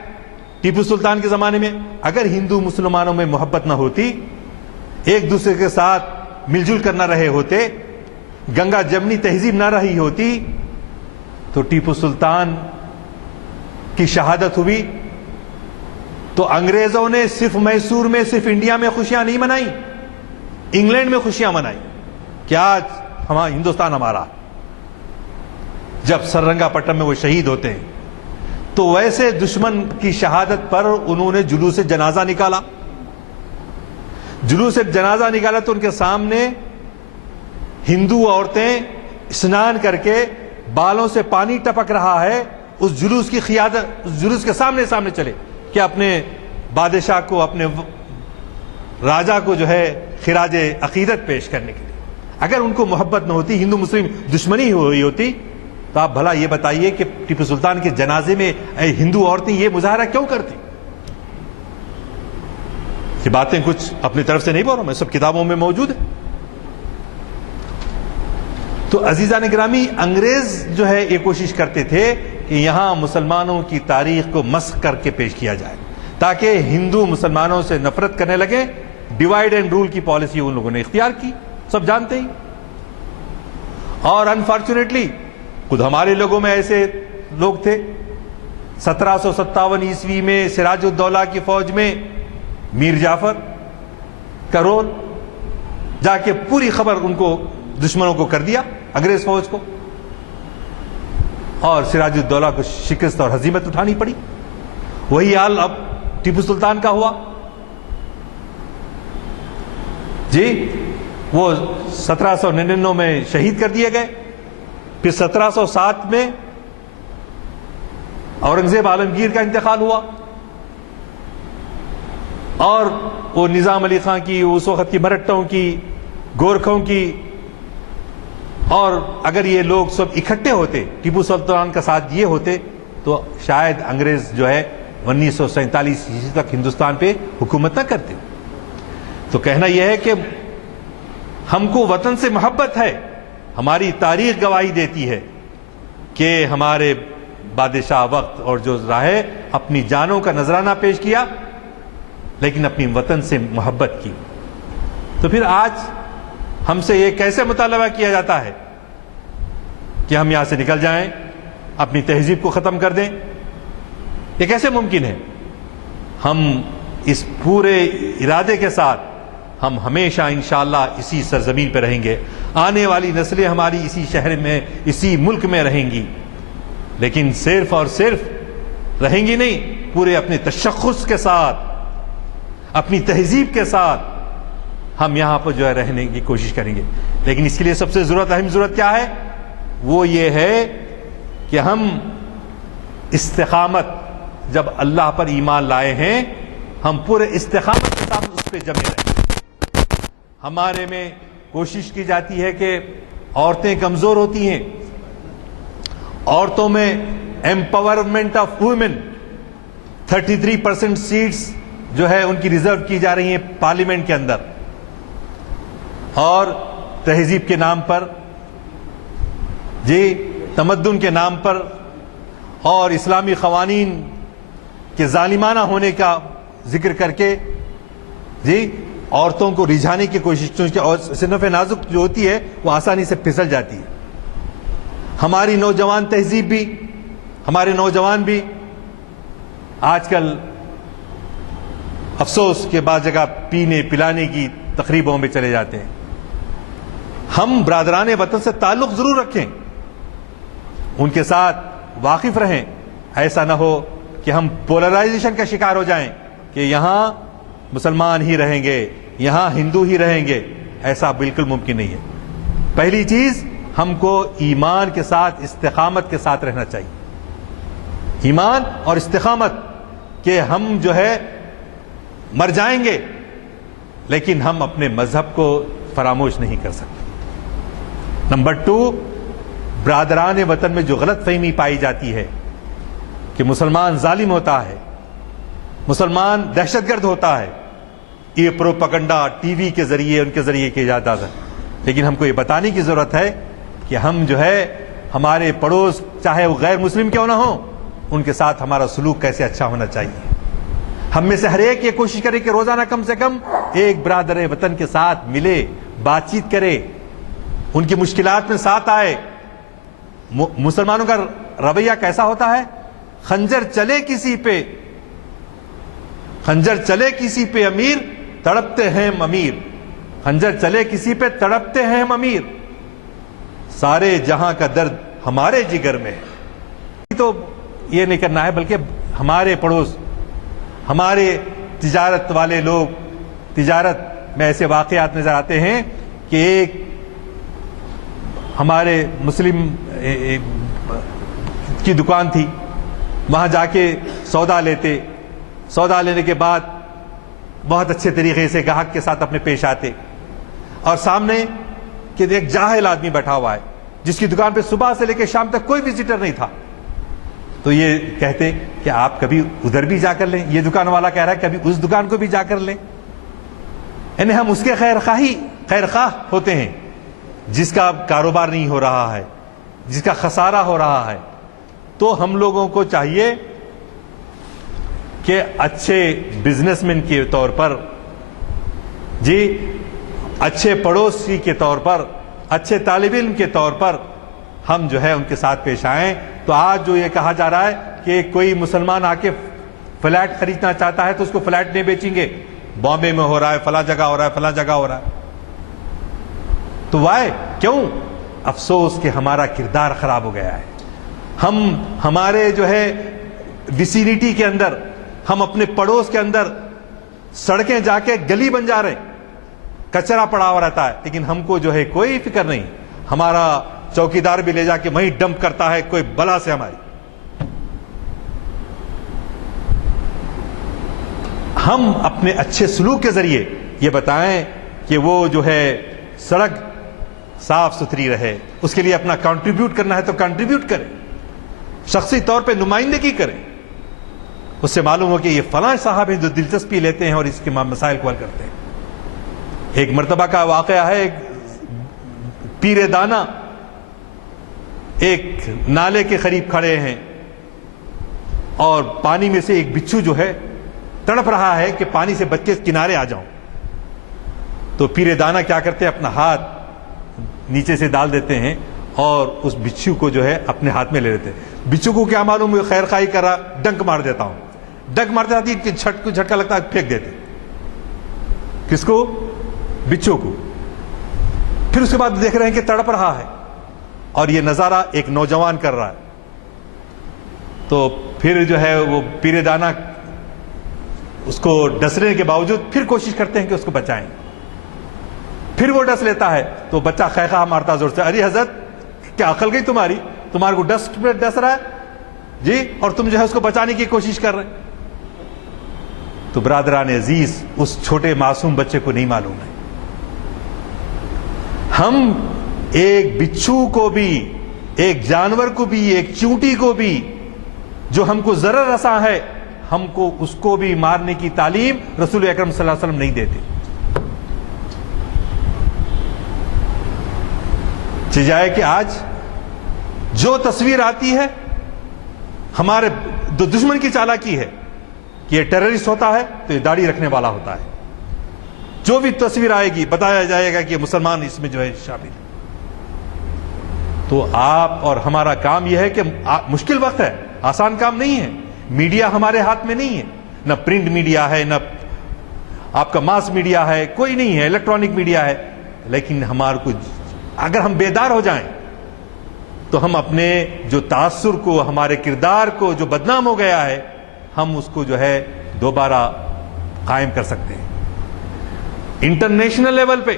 ٹیپو سلطان کے زمانے میں، اگر ہندو مسلمانوں میں محبت نہ ہوتی، ایک دوسرے کے ساتھ مل جل کر نہ رہے ہوتے، گنگا جمنی تہذیب نہ رہی ہوتی، تو ٹیپو سلطان کی شہادت ہوئی تو انگریزوں نے صرف میسور میں، صرف انڈیا میں خوشیاں نہیں منائی، انگلینڈ میں خوشیاں منائی کہ آج ہمارا ہندوستان ہمارا۔ جب سررنگا پٹم میں وہ شہید ہوتے ہیں تو ویسے دشمن کی شہادت پر انہوں نے جلوس جنازہ نکالا، جلوس جنازہ نکالا تو ان کے سامنے ہندو عورتیں اسنان کر کے بالوں سے پانی ٹپک رہا ہے، اس جلوس کی قیادت، اس جلوس کے سامنے چلے کہ اپنے بادشاہ کو، اپنے راجا کو جو ہے خراج عقیدت پیش کرنے کے لیے۔ اگر ان کو محبت نہ ہوتی، ہندو مسلم دشمنی ہوئی ہوتی، تو آپ بھلا یہ بتائیے کہ ٹیپو سلطان کے جنازے میں ہندو عورتیں یہ مظاہرہ کیوں کرتی؟ یہ باتیں کچھ اپنی طرف سے نہیں بول رہا ہوں میں، سب کتابوں میں موجود ہے۔ تو عزیزان گرامی، انگریز جو ہے یہ کوشش کرتے تھے کہ یہاں مسلمانوں کی تاریخ کو مسخ کر کے پیش کیا جائے تاکہ ہندو مسلمانوں سے نفرت کرنے لگے. ڈیوائڈ اینڈ رول کی پالیسی ان لوگوں نے اختیار کی، سب جانتے ہی. اور انفارچونیٹلی خود ہمارے لوگوں میں ایسے لوگ تھے. 1757 عیسوی میں سراج الدولہ کی فوج میں میر جعفر کا رول، جا کے پوری خبر ان کو دشمنوں کو کر دیا، انگریز فوج کو، اور سراج الدولہ کو شکست اور ہزیمت اٹھانی پڑی. وہی حال اب ٹیپو سلطان کا ہوا. جی وہ 1799 میں شہید کر دیے گئے. پھر 1707 میں اورنگزیب عالمگیر کا انتقال ہوا، اور وہ نظام علی خان کی، اس وقت کی مرہٹوں کی، گورکھوں کی، اور اگر یہ لوگ سب اکٹھے ہوتے، ٹیپو سلطان کا ساتھ یہ ہوتے، تو شاید انگریز جو ہے 1947 عیسوی تک ہندوستان پہ حکومت نہ کرتے. تو کہنا یہ ہے کہ ہم کو وطن سے محبت ہے. ہماری تاریخ گواہی دیتی ہے کہ ہمارے بادشاہ وقت اور جو رہے اپنی جانوں کا نذرانہ پیش کیا، لیکن اپنی وطن سے محبت کی. تو پھر آج ہم سے یہ کیسے مطالبہ کیا جاتا ہے کہ ہم یہاں سے نکل جائیں، اپنی تہذیب کو ختم کر دیں؟ یہ کیسے ممکن ہے؟ ہم اس پورے ارادے کے ساتھ ہم ہمیشہ انشاءاللہ اسی سرزمین پہ رہیں گے. آنے والی نسلیں ہماری اسی شہر میں، اسی ملک میں رہیں گی، لیکن صرف اور صرف رہیں گی نہیں، پورے اپنے تشخص کے ساتھ، اپنی تہذیب کے ساتھ ہم یہاں پر جو ہے رہنے کی کوشش کریں گے. لیکن اس کے لیے سب سے اہم ضرورت کیا ہے؟ وہ یہ ہے کہ ہم استقامت، جب اللہ پر ایمان لائے ہیں، ہم پورے استقامت کے ساتھ اس پہ جمے رہیں. ہمارے میں کوشش کی جاتی ہے کہ عورتیں کمزور ہوتی ہیں، عورتوں میں ایمپاورمنٹ آف وومن، 33% سیٹس جو ہے ان کی ریزرو کی جا رہی ہیں پارلیمنٹ کے اندر، اور تہذیب کے نام پر، جی تمدن کے نام پر، اور اسلامی قوانین کے ظالمانہ ہونے کا ذکر کر کے جی عورتوں کو رجھانے کی کوشش، اور صنف نازک جو ہوتی ہے وہ آسانی سے پھسل جاتی ہے. ہماری نوجوان تہذیب بھی، ہمارے نوجوان بھی آج کل افسوس کے بعض جگہ پینے پلانے کی تقریبوں میں چلے جاتے ہیں. ہم برادران وطن سے تعلق ضرور رکھیں، ان کے ساتھ واقف رہیں. ایسا نہ ہو کہ ہم پولرائزیشن کا شکار ہو جائیں کہ یہاں مسلمان ہی رہیں گے، یہاں ہندو ہی رہیں گے. ایسا بالکل ممکن نہیں ہے. پہلی چیز، ہم کو ایمان کے ساتھ، استقامت کے ساتھ رہنا چاہیے. ایمان اور استقامت کہ ہم جو ہے مر جائیں گے لیکن ہم اپنے مذہب کو فراموش نہیں کر سکتے. نمبر 2، برادران وطن میں جو غلط فہمی پائی جاتی ہے کہ مسلمان ظالم ہوتا ہے، مسلمان دہشت گرد ہوتا ہے، یہ پروپیگنڈا ٹی وی کے ذریعے، ان کے ذریعے کی جاتا ہے. لیکن ہم کو یہ بتانے کی ضرورت ہے کہ ہم جو ہے ہمارے پڑوس، چاہے وہ غیر مسلم کیوں نہ ہوں، ان کے ساتھ ہمارا سلوک کیسے اچھا ہونا چاہیے. ہم میں سے ہر ایک یہ کوشش کرے کہ روزانہ کم سے کم ایک برادر وطن کے ساتھ ملے، بات چیت کرے، ان کی مشکلات میں ساتھ آئے. مسلمانوں کا رویہ کیسا ہوتا ہے؟ خنجر چلے کسی پہ، خنجر چلے کسی پہ امیر، تڑپتے ہیں ہم امیر. خنجر چلے کسی پہ تڑپتے ہیں ہم امیر. سارے جہاں کا درد ہمارے جگر میں ہے. تو یہ نہیں کرنا ہے، بلکہ ہمارے پڑوس، ہمارے تجارت والے لوگ، تجارت میں ایسے واقعات نظر آتے ہیں کہ ایک ہمارے مسلم کی دکان تھی، وہاں جا کے سودا لیتے، سودا لینے کے بعد بہت اچھے طریقے سے گاہک کے ساتھ اپنے پیش آتے، اور سامنے کہ ایک جاہل آدمی بیٹھا ہوا ہے جس کی دکان پہ صبح سے لے کے شام تک کوئی وزٹر نہیں تھا. تو یہ کہتے کہ آپ کبھی ادھر بھی جا کر لیں. یہ دکان والا کہہ رہا ہے کبھی اس دکان کو بھی جا کر لیں. یعنی ہم اس کے خیر خواہ ہوتے ہیں. جس کا کاروبار نہیں ہو رہا ہے، جس کا خسارہ ہو رہا ہے، تو ہم لوگوں کو چاہیے کہ اچھے بزنس مین کے طور پر، جی اچھے پڑوسی کے طور پر، اچھے طالب علم کے طور پر ہم جو ہے ان کے ساتھ پیش آئیں. تو آج جو یہ کہا جا رہا ہے کہ کوئی مسلمان آ کے فلیٹ خریدنا چاہتا ہے تو اس کو فلیٹ نہیں بیچیں گے، بامبے میں ہو رہا ہے، فلاں جگہ ہو رہا ہے، فلاں جگہ ہو رہا ہے. تو وائے کیوں؟ افسوس کہ ہمارا کردار خراب ہو گیا ہے. ہم ہمارے جو ہے ویسینٹی کے اندر، ہم اپنے پڑوس کے اندر سڑکیں جا کے گلی بن جا رہے ہیں، کچرا پڑا ہوا رہتا ہے، لیکن ہم کو جو ہے کوئی فکر نہیں. ہمارا چوکیدار بھی لے جا کے وہیں ڈمپ کرتا ہے کوئی بلا سے ہماری. ہم اپنے اچھے سلوک کے ذریعے یہ بتائیں کہ وہ جو ہے سڑک صاف ستھری رہے، اس کے لیے اپنا کنٹریبیوٹ کرنا ہے تو کنٹریبیوٹ کریں، شخصی طور پہ نمائندگی کریں. اس سے معلوم ہو کہ یہ فلاں صاحب ہیں جو دلچسپی لیتے ہیں اور اس کے مسائل کو حل کرتے ہیں. ایک مرتبہ کا واقعہ ہے، ایک پیر دانا ایک نالے کے قریب کھڑے ہیں اور پانی میں سے ایک بچھو جو ہے تڑپ رہا ہے کہ پانی سے بچ کے کنارے آ جاؤں. تو پیر دانا کیا کرتے ہیں، اپنا ہاتھ نیچے سے ڈال دیتے ہیں اور اس بچھو کو جو ہے اپنے ہاتھ میں لے لیتے ہیں. بچھو کو کیا معلوم خیر خائی کر رہا، ڈنک مار دیتا ہوں. ڈنک مارتے آتی جھٹکا لگتا ہے، پھینک دیتے. کس کو؟ بچھو کو. پھر اس کے بعد دیکھ رہے ہیں کہ تڑپ رہا ہے اور یہ نظارہ ایک نوجوان کر رہا ہے. تو پھر جو ہے وہ پیر دانا اس کو ڈسنے کے باوجود پھر کوشش کرتے ہیں کہ اس کو بچائیں. پھر وہ ڈس لیتا ہے تو بچہ خیخہ مارتا زور سے، ارے حضرت کیا عقل گئی تمہاری، تمہارے کو ڈس رہا ہے جی اور تم جو ہے اس کو بچانے کی کوشش کر رہے ہیں. تو برادران عزیز، اس چھوٹے معصوم بچے کو نہیں معلوم ہے. ہم ایک بچھو کو بھی، ایک جانور کو بھی، ایک چونٹی کو بھی جو ہم کو ضرر رساں ہے، ہم کو اس کو بھی مارنے کی تعلیم رسول اکرم صلی اللہ علیہ وسلم نہیں دیتے. جائے کہ آج جو تصویر آتی ہے ہمارے دشمن کی چالاکی ہے کہ یہ ٹیررسٹ ہوتا ہے تو یہ داڑھی رکھنے والا ہوتا ہے. جو بھی تصویر آئے گی بتایا جائے گا کہ یہ مسلمان اس میں جو ہے شامل ہے. تو آپ اور ہمارا کام یہ ہے کہ مشکل وقت ہے، آسان کام نہیں ہے. میڈیا ہمارے ہاتھ میں نہیں ہے، نہ پرنٹ میڈیا ہے، نہ آپ کا ماس میڈیا ہے، کوئی نہیں ہے، الیکٹرانک میڈیا ہے. لیکن ہمارے کو اگر ہم بیدار ہو جائیں تو ہم اپنے جو تاثر کو، ہمارے کردار کو جو بدنام ہو گیا ہے، ہم اس کو جو ہے دوبارہ قائم کر سکتے ہیں. انٹرنیشنل لیول پہ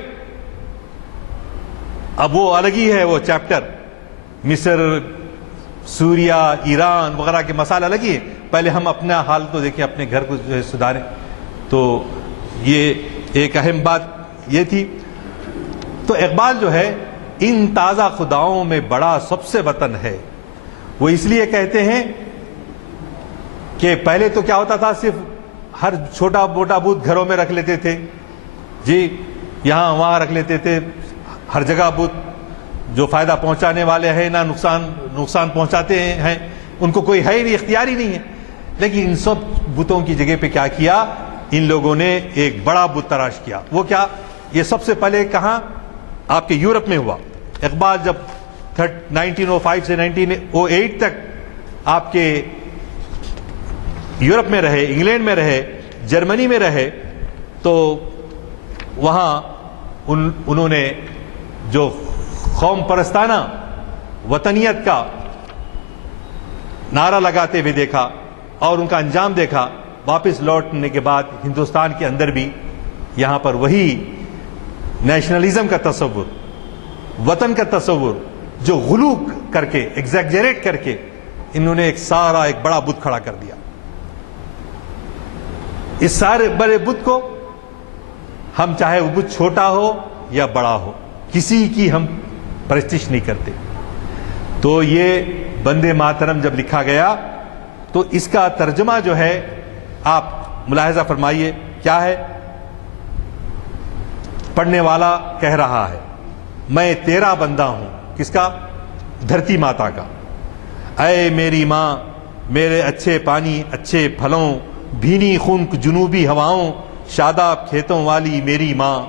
اب وہ الگ ہی ہے، وہ چیپٹر مصر، سوریا، ایران وغیرہ کے مسائل الگ ہی ہے. پہلے ہم اپنا حال تو دیکھیں، اپنے گھر کو جو ہے سدھاریں. تو یہ ایک اہم بات یہ تھی. تو اقبال جو ہے ان تازہ خداؤں میں بڑا سب سے وطن ہے. وہ اس لیے کہتے ہیں کہ پہلے تو کیا ہوتا تھا، صرف ہر چھوٹا موٹا بت گھروں میں رکھ لیتے تھے جی، یہاں وہاں رکھ لیتے تھے، ہر جگہ بت جو فائدہ پہنچانے والے ہیں، نہ نقصان پہنچاتے ہیں، ان کو کوئی ہے ہی نہیں، اختیاری نہیں ہے. لیکن ان سب بتوں کی جگہ پہ کیا کیا، ان لوگوں نے ایک بڑا بت تراش کیا. وہ کیا؟ یہ سب سے پہلے کہاں؟ آپ کے یورپ میں ہوا. اقبال جب 1905 سے 1908 تک آپ کے یورپ میں رہے، انگلینڈ میں رہے، جرمنی میں رہے، تو وہاں انہوں نے جو قوم پرستانہ وطنیت کا نعرہ لگاتے ہوئے دیکھا اور ان کا انجام دیکھا. واپس لوٹنے کے بعد ہندوستان کے اندر بھی یہاں پر وہی نیشنلزم کا تصور، وطن کا تصور جو غلو کر کے، ایگزیجریٹ کر کے انہوں نے ایک بڑا بت کھڑا کر دیا. اس سارے بڑے بت کو ہم چاہے وہ بت چھوٹا ہو یا بڑا ہو، کسی کی ہم پرستش نہیں کرتے. تو یہ بندے ماترم جب لکھا گیا تو اس کا ترجمہ جو ہے آپ ملاحظہ فرمائیے کیا ہے. پڑھنے والا کہہ رہا ہے میں تیرا بندہ ہوں. کس کا؟ دھرتی ماتا کا. اے میری ماں، میرے اچھے پانی، اچھے پھلوں، بھینی خنک جنوبی ہواؤں، شاداب کھیتوں والی میری ماں،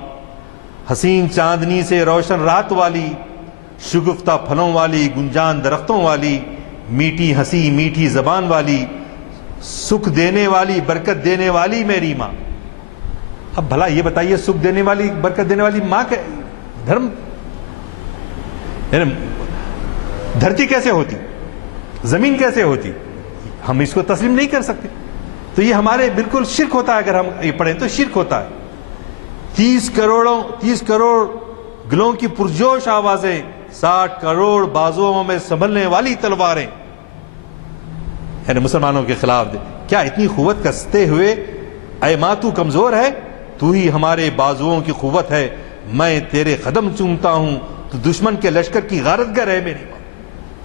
حسین چاندنی سے روشن رات والی، شگفتہ پھلوں والی، گنجان درختوں والی، میٹھی ہنسی میٹھی زبان والی، سکھ دینے والی برکت دینے والی میری ماں. اب بھلا یہ بتائیے، سکھ دینے والی برکت دینے والی ماں کا دھرم، دھرتی کیسے ہوتی، زمین کیسے ہوتی؟ ہم اس کو تسلیم نہیں کر سکتے. تو یہ ہمارے بالکل شرک ہوتا ہے. اگر ہم یہ پڑھیں تو شرک ہوتا ہے. 30 کروڑ گلوں کی پرجوش آوازیں، 60 کروڑ بازوؤں میں سنبھلنے والی تلواریں، یعنی مسلمانوں کے خلاف. کیا اتنی قوت کستے ہوئے اے ماں تو کمزور ہے؟ تو ہی ہمارے بازوؤں کی قوت ہے. میں تیرے قدم چومتا ہوں. تو دشمن کے لشکر کی غارت گر ہے میری ماں.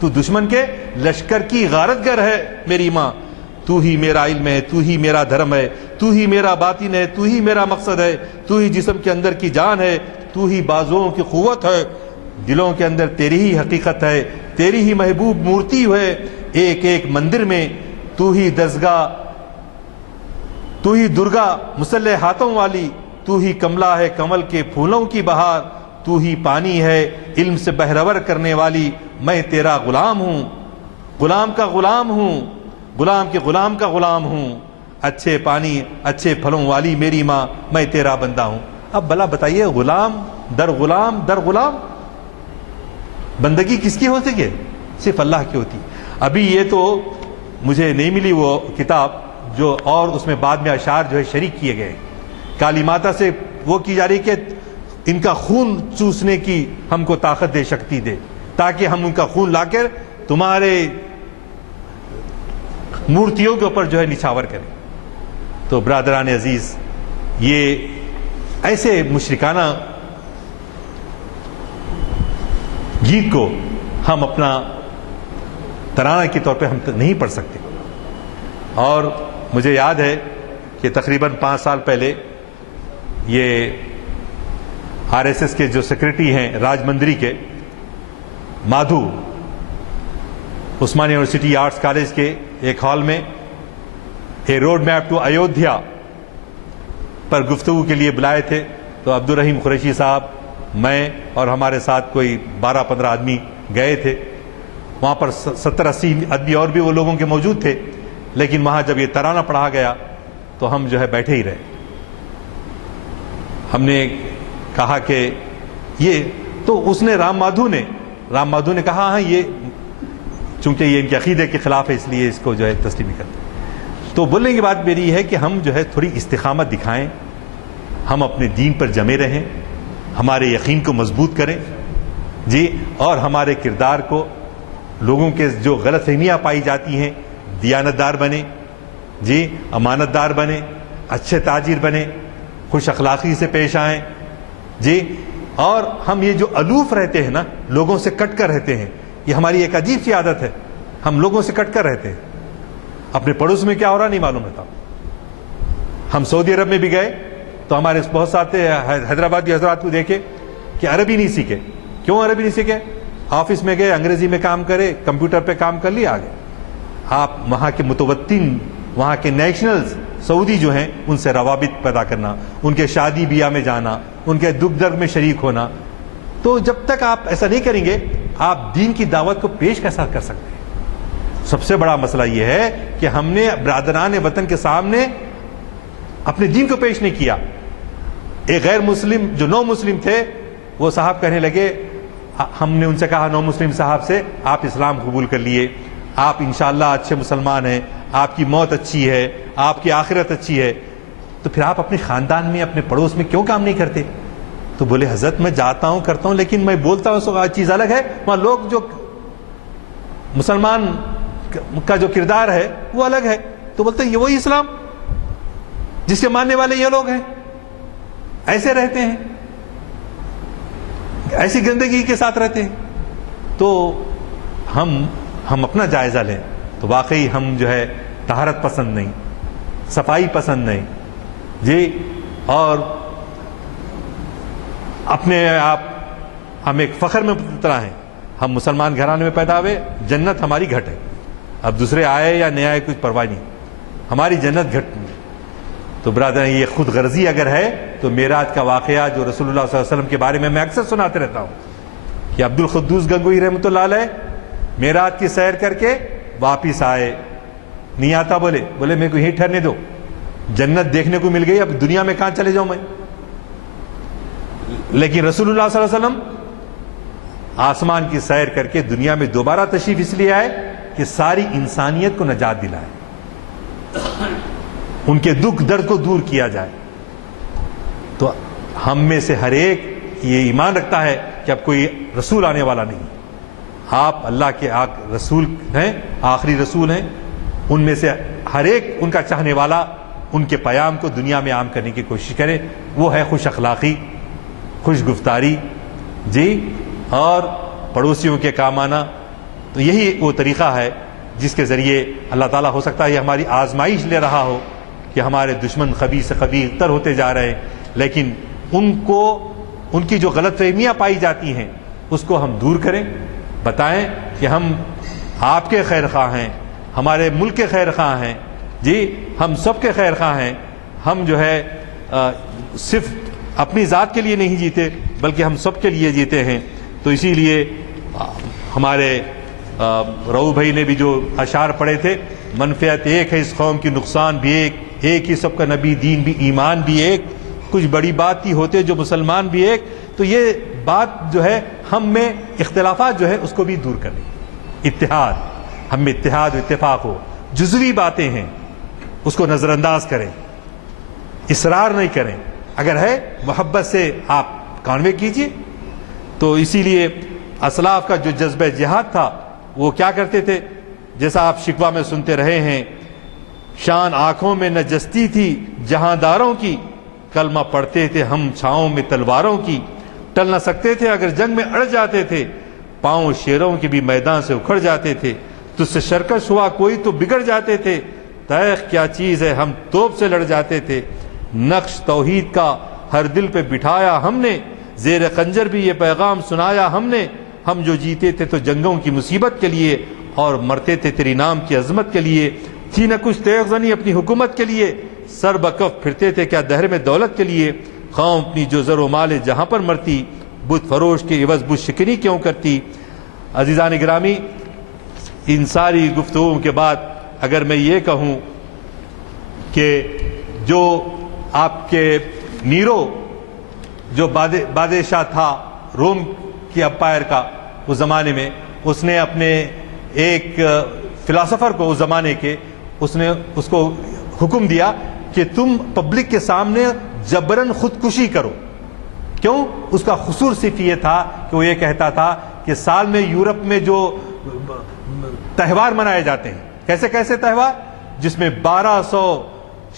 تو دشمن کے لشکر کی غارت گر ہے میری ماں. تو ہی میرا علم ہے، تو ہی میرا دھرم ہے، تو ہی میرا باطن ہے، تو ہی میرا مقصد ہے، تو ہی جسم کے اندر کی جان ہے، تو ہی بازوؤں کی قوت ہے. دلوں کے اندر تیری ہی حقیقت ہے، تیری ہی محبوب مورتی ہے. ایک ایک مندر میں تو ہی دستگاہ، تو ہی درگا مسلح ہاتھوں والی، تو ہی کملا ہے کمل کے پھولوں کی بہار، تو ہی پانی ہے علم سے بہرور کرنے والی. میں تیرا غلام ہوں، غلام کا غلام ہوں، غلام کے غلام کا غلام ہوں. اچھے پانی اچھے پھلوں والی میری ماں، میں تیرا بندہ ہوں. اب بھلا بتائیے، غلام در غلام، بندگی کس کی ہوتی ہے؟ صرف اللہ کی ہوتی. ابھی یہ تو مجھے نہیں ملی وہ کتاب جو، اور اس میں بعد میں اشعار جو ہے شریک کیے گئے. کالی ماتا سے وہ کی جا رہی کہ ان کا خون چوسنے کی ہم کو طاقت دے، شکتی دے، تاکہ ہم ان کا خون لا کر تمہارے مورتیوں کے اوپر جو ہے نچھاور کریں. تو برادران عزیز، یہ ایسے مشرکانہ گیت کو ہم اپنا ترانہ کے طور پہ ہم نہیں پڑھ سکتے. اور مجھے یاد ہے کہ تقریباً 5 سال پہلے یہ RSS کے جو سیکرٹری ہیں راج مندری کے، مادھو، عثمان یونیورسٹی آرٹس کالج کے ایک ہال میں اے روڈ میپ ٹو ایودھیا پر گفتگو کے لیے بلائے تھے. تو عبدالرحیم قریشی صاحب، میں اور ہمارے ساتھ کوئی 12-15 آدمی گئے تھے. وہاں پر 70-80 آدمی اور بھی وہ لوگوں کے موجود تھے. لیکن وہاں جب یہ ترانہ پڑھا گیا تو ہم جو ہے بیٹھے ہی رہے. ہم نے کہا کہ یہ تو اس نے رام مادھو نے کہا ہاں یہ چونکہ یہ ان کے عقیدے کے خلاف ہے اس لیے اس کو جو ہے تسلیم کرتے. تو بولنے کی بات میری ہے کہ ہم جو ہے تھوڑی استقامت دکھائیں، ہم اپنے دین پر جمے رہیں، ہمارے یقین کو مضبوط کریں جی، اور ہمارے کردار کو لوگوں کے جو غلط فہمیاں پائی جاتی ہیں، دیانتدار بنیں جی، امانت دار بنیں، اچھے تاجر بنیں، خوش اخلاقی سے پیش آئیں جی. اور ہم یہ جو الوف رہتے ہیں نا، لوگوں سے کٹ کر رہتے ہیں، یہ ہماری ایک عجیب سی عادت ہے. ہم لوگوں سے کٹ کر رہتے ہیں، اپنے پڑوس میں کیا ہو رہا نہیں معلوم رہتا. ہم سعودی عرب میں بھی گئے تو ہمارے بہت سارے حیدرآبادی حضرات کو دیکھے کہ عربی نہیں سیکھے. کیوں عربی نہیں سیکھے؟ آفس میں گئے، انگریزی میں کام کرے، کمپیوٹر پہ کام کر لیا، آگے. آپ وہاں کے متوطن، وہاں کے نیشنلز سعودی جو ہیں ان سے روابط پیدا کرنا، ان کے شادی بیاہ میں جانا، ان کے دکھ درد میں شریک ہونا. تو جب تک آپ ایسا نہیں کریں گے، آپ دین کی دعوت کو پیش کیسا کر سکتے ہیں؟ سب سے بڑا مسئلہ یہ ہے کہ ہم نے برادران وطن کے سامنے اپنے دین کو پیش نہیں کیا. ایک غیر مسلم جو نو مسلم تھے، وہ صاحب کہنے لگے، ہم نے ان سے کہا نو مسلم صاحب سے، آپ اسلام قبول کر لیے، آپ انشاءاللہ اچھے مسلمان ہیں، آپ کی موت اچھی ہے، آپ کی آخرت اچھی ہے، تو پھر آپ اپنے خاندان میں اپنے پڑوس میں کیوں کام نہیں کرتے؟ تو بولے حضرت میں جاتا ہوں کرتا ہوں، لیکن میں بولتا ہوں سو چیز الگ ہے، وہاں لوگ جو مسلمان کا جو کردار ہے وہ الگ ہے. تو بولتے ہیں یہ وہی اسلام جس کے ماننے والے یہ لوگ ہیں، ایسے رہتے ہیں، ایسی گندگی کے ساتھ رہتے ہیں. تو ہم اپنا جائزہ لیں تو واقعی ہم جو ہے طہارت پسند نہیں، صفائی پسند نہیں جی، اور اپنے آپ ہم ایک فخر میں اترا ہیں، ہم مسلمان گھرانے میں پیدا ہوئے، جنت ہماری گھٹ ہے، اب دوسرے آئے یا نئے آئے کچھ پرواہ نہیں، ہماری جنت گھٹ نہیں۔ تو برادر یہ خود غرضی اگر ہے تو معراج کا واقعہ جو رسول اللہ صلی اللہ علیہ وسلم کے بارے میں اکثر سناتے رہتا ہوں کہ عبد القدوس گنگوئی رحمۃ اللہ علیہ معراج کی سیر کر کے واپس آئے، نہیں آتا بولے میرے کو یہیں ٹھہرنے دو، جنت دیکھنے کو مل گئی، اب دنیا میں کہاں چلے جاؤں میں۔ لیکن رسول اللہ صلی اللہ علیہ وسلم آسمان کی سیر کر کے دنیا میں دوبارہ تشریف اس لیے آئے کہ ساری انسانیت کو نجات دلائے، ان کے دکھ درد کو دور کیا جائے۔ تو ہم میں سے ہر ایک یہ ایمان رکھتا ہے کہ اب کوئی رسول آنے والا نہیں، آپ اللہ کے رسول ہیں، آخری رسول ہیں، ان میں سے ہر ایک ان کا چاہنے والا ان کے پیام کو دنیا میں عام کرنے کی کوشش کرے، وہ ہے خوش اخلاقی، خوش گفتاری جی، اور پڑوسیوں کے کام آنا۔ تو یہی وہ طریقہ ہے جس کے ذریعے اللہ تعالیٰ ہو سکتا ہے یہ ہماری آزمائش لے رہا ہو کہ ہمارے دشمن خبیث سے خبیث تر ہوتے جا رہے ہیں، لیکن ان کی جو غلط فہمیاں پائی جاتی ہیں اس کو ہم دور کریں، بتائیں کہ ہم آپ کے خیر خواہ ہیں، ہمارے ملک کے خیر خواہ ہیں جی، ہم سب کے خیر خواہ ہیں، ہم جو ہے صرف اپنی ذات کے لیے نہیں جیتے بلکہ ہم سب کے لیے جیتے ہیں۔ تو اسی لیے ہمارے رؤوف بھائی نے بھی جو اشعار پڑھے تھے، منفعت ایک ہے اس قوم کی، نقصان بھی ایک ہی سب کا نبی، دین بھی ایمان بھی ایک، کچھ بڑی بات ہی ہوتے جو مسلمان بھی ایک۔ تو یہ بات جو ہے ہم میں اختلافات جو ہے اس کو بھی دور کریں، اتحاد، ہم میں اتحاد و اتفاق ہو، جزوی باتیں ہیں اس کو نظر انداز کریں، اصرار نہیں کریں، اگر ہے محبت سے آپ کانوے کیجئے۔ تو اسی لیے اسلاف کا جو جذبہ جہاد تھا وہ کیا کرتے تھے، جیسا آپ شکوہ میں سنتے رہے ہیں، شان آنکھوں میں نجستی تھی جہانداروں کی، کلمہ پڑھتے تھے ہم چھاؤں میں تلواروں کی، ٹل نہ سکتے تھے اگر جنگ میں اڑ جاتے تھے، پاؤں شیروں کے بھی میدان سے اکھڑ جاتے تھے، تجھ سے شرکش ہوا کوئی تو بگڑ جاتے تھے، تیغ کیا چیز ہے ہم توپ سے لڑ جاتے تھے، نقش توحید کا ہر دل پہ بٹھایا ہم نے، زیر خنجر بھی یہ پیغام سنایا ہم نے، ہم جو جیتے تھے تو جنگوں کی مصیبت کے لیے اور مرتے تھے تیری نام کی عظمت کے لیے، تھی نہ کچھ تیغ زنی اپنی حکومت کے لیے، سر بکف پھرتے تھے کیا دہر میں دولت کے لیے، قوم اپنی جو زر و مال جہاں پر مرتی، بت فروش کے عوض بت شکنی کیوں کرتی۔ عزیزان گرامی، ان ساری گفتگوؤں کے بعد اگر میں یہ کہوں کہ جو آپ کے نیرو جو بادشاہ تھا روم کی امپائر کا اس زمانے میں، اس نے اپنے ایک فلاسفر کو اس زمانے کے اس نے اس کو حکم دیا کہ تم پبلک کے سامنے جبراً خودکشی کرو۔ کیوں؟ اس کا قصور صرف یہ تھا کہ وہ یہ کہتا تھا کہ سال میں یورپ میں جو تہوار منائے جاتے ہیں، کیسے کیسے تہوار، جس میں 1200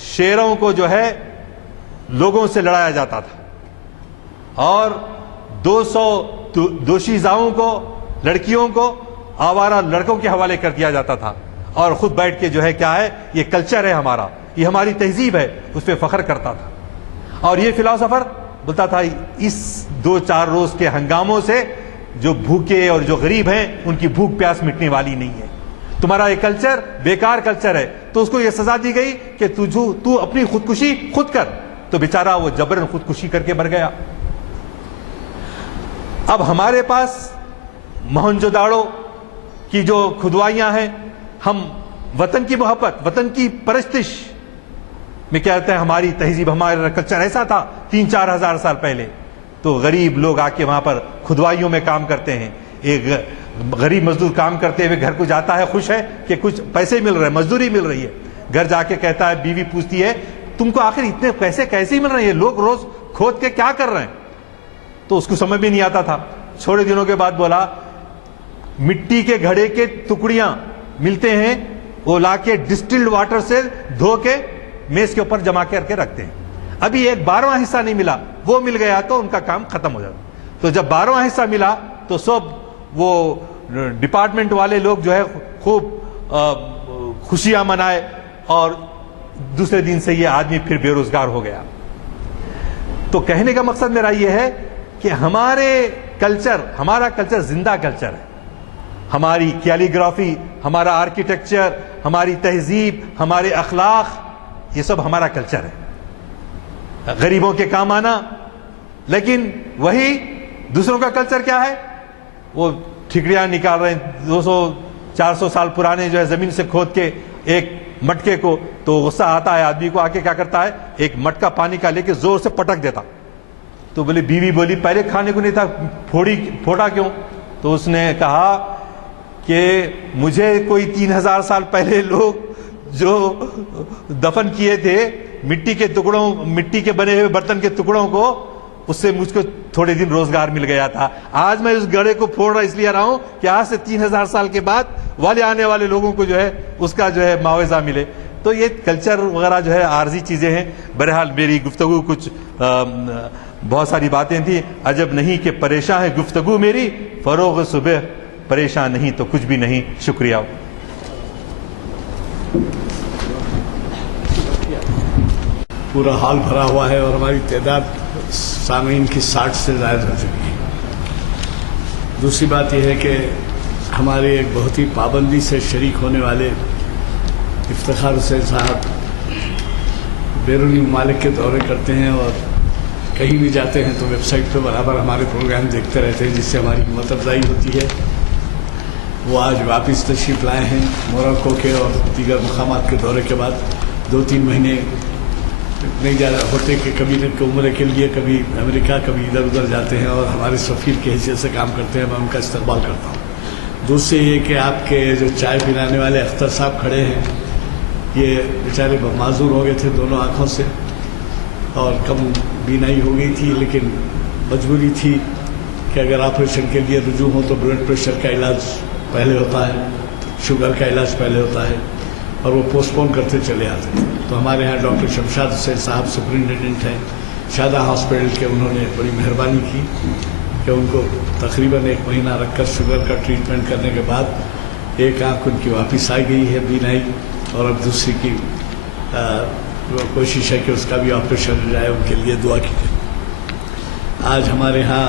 شیروں کو جو ہے لوگوں سے لڑایا جاتا تھا اور 200 دوشیزاؤں کو، لڑکیوں کو آوارہ لڑکوں کے حوالے کر دیا جاتا تھا، اور خود بیٹھ کے جو ہے کیا ہے، یہ کلچر ہے ہمارا، یہ ہماری تہذیب ہے، اس پہ فخر کرتا تھا۔ اور یہ فلاسفر بولتا تھا اس 2-4 روز کے ہنگاموں سے جو بھوکے اور جو غریب ہیں ان کی بھوک پیاس مٹنے والی نہیں ہے، تمہارا یہ کلچر بیکار کلچر ہے۔ تو اس کو یہ سزا دی گئی کہ تو اپنی خودکشی خود کر، تو بیچارہ وہ جبراً خودکشی کر کے مر گیا۔ اب ہمارے پاس موہنجو داڑو کی جو کھدوائیاں ہیں، ہم وطن کی محبت، وطن کی پرستش میں کہتے ہیں، ہماری تہذیب، ہمارا کلچر ایسا تھا 3-4 ہزار سال پہلے۔ تو غریب لوگ آ کے وہاں پر کھدوائیوں میں کام کرتے ہیں، ایک غریب مزدور کام کرتے ہوئے گھر کو جاتا ہے، خوش ہے کہ کچھ پیسے مل رہے ہیں، مزدوری مل رہی ہے، گھر جا کے کہتا ہے، بیوی پوچھتی ہے تم کو آخر اتنے پیسے کیسے مل رہے ہیں، لوگ روز کھود کے کیا کر رہے ہیں؟ تو اس کو سمجھ بھی نہیں آتا تھا۔ چھوڑے دنوں کے بعد بولا مٹی کے گھڑے کے ٹکڑیاں ملتے ہیں، وہ لا کے ڈسٹلڈ واٹر سے دھو کے میز کے اوپر جمع کر کے رکھتے ہیں، ابھی ایک 12واں حصہ نہیں ملا، وہ مل گیا تو ان کا کام ختم ہو جاتا۔ تو جب 12واں حصہ ملا تو سب وہ ڈپارٹمنٹ والے لوگ جو ہے خوب خوشیاں منائے، اور دوسرے دن سے یہ آدمی پھر بے روزگار ہو گیا۔ تو کہنے کا مقصد میرا یہ ہے کہ ہمارے کلچر، ہمارا کلچر زندہ کلچر ہے. ہماری کیلیگرافی، ہمارا آرکیٹیکچر، ہماری تہذیب، ہمارے اخلاق، یہ سب ہمارا کلچر ہے. غریبوں کے کام آنا. لیکن وہی دوسروں کا کلچر کیا ہے؟ وہ ٹھکریاں نکال رہے ہیں 200-400 سال پرانے جو ہے زمین سے کھود کے ایک مٹکے کو. تو غصہ آتا ہے آدمی کو، آ کے کیا کرتا ہے، ایک مٹکا پانی کا لے کے زور سے پٹک دیتا. تو بولی بیوی بولی پہلے کھانے کو نہیں تھا، پھوڑا کیوں؟ تو اس نے کہا کہ مجھے کوئی 3000 سال پہلے لوگ جو دفن کیے تھے مٹی کے بنے ہوئے برتن کے ٹکڑوں کو، اس سے مجھ کو تھوڑے دن روزگار مل گیا تھا. آج میں اس گڑھے کو پھوڑ رہا اس لیے رہا ہوں کہ آج سے 3000 سال کے بعد آنے والے لوگوں کو جو ہے اس کا جو ہے معاوضہ ملے. تو یہ کلچر وغیرہ جو ہے عارضی چیزیں ہیں. بہرحال میری گفتگو کچھ بہت ساری باتیں تھیں. عجب نہیں کہ پریشان ہے گفتگو میری، فروغ صبح پریشان نہیں تو کچھ بھی نہیں. شکریہ. پورا ہال بھرا ہوا ہے اور ہماری تعداد سامعین کی 60 سے زائد ہو چکی ہے. دوسری بات یہ ہے کہ ہمارے ایک بہت ہی پابندی سے شریک ہونے والے افتخار حسین صاحب بیرونی ممالک کے دورے کرتے ہیں اور کہیں بھی جاتے ہیں تو ویب سائٹ پہ برابر ہمارے پروگرام دیکھتے رہتے ہیں، جس سے ہماری ہمت افزائی ہوتی ہے. وہ آج واپس تشریف لائے ہیں موراکو کے اور دیگر مقامات کے دورے کے بعد. 2-3 مہینے نہیں جا ہوتے کہ کبھی عمرے کے لیے کبھی امریکہ کبھی ادھر ادھر جاتے ہیں اور ہمارے سفیر کی حیثیت سے کام کرتے ہیں. میں ان کا استقبال کرتا ہوں. دوسرے یہ کہ آپ کے جو چائے پلانے والے اختر صاحب کھڑے ہیں، یہ بیچارے معذور ہو گئے تھے دونوں آنکھوں سے اور کم بینائی ہو گئی تھی، لیکن مجبوری تھی کہ اگر آپریشن کے لیے رجوع ہو تو بلڈ پریشر کا علاج پہلے ہوتا ہے، شوگر کا علاج پہلے ہوتا ہے، اور وہ پوسٹ پون کرتے چلے آتے تھے. تو ہمارے ہاں ڈاکٹر شمشاد حسین صاحب سپرنٹینڈنٹ ہیں شادہ ہاسپٹل کے. انہوں نے بڑی مہربانی کی کہ ان کو تقریباً 1 مہینہ رکھ کر شوگر کا ٹریٹمنٹ کرنے کے بعد ایک آنکھ ان کی واپس آ گئی ہے بینائی، اور اب دوسری کی کوشش ہے کہ اس کا بھی آپریشن ہو جائے. ان کے لیے دعا کیجیے. آج ہمارے ہاں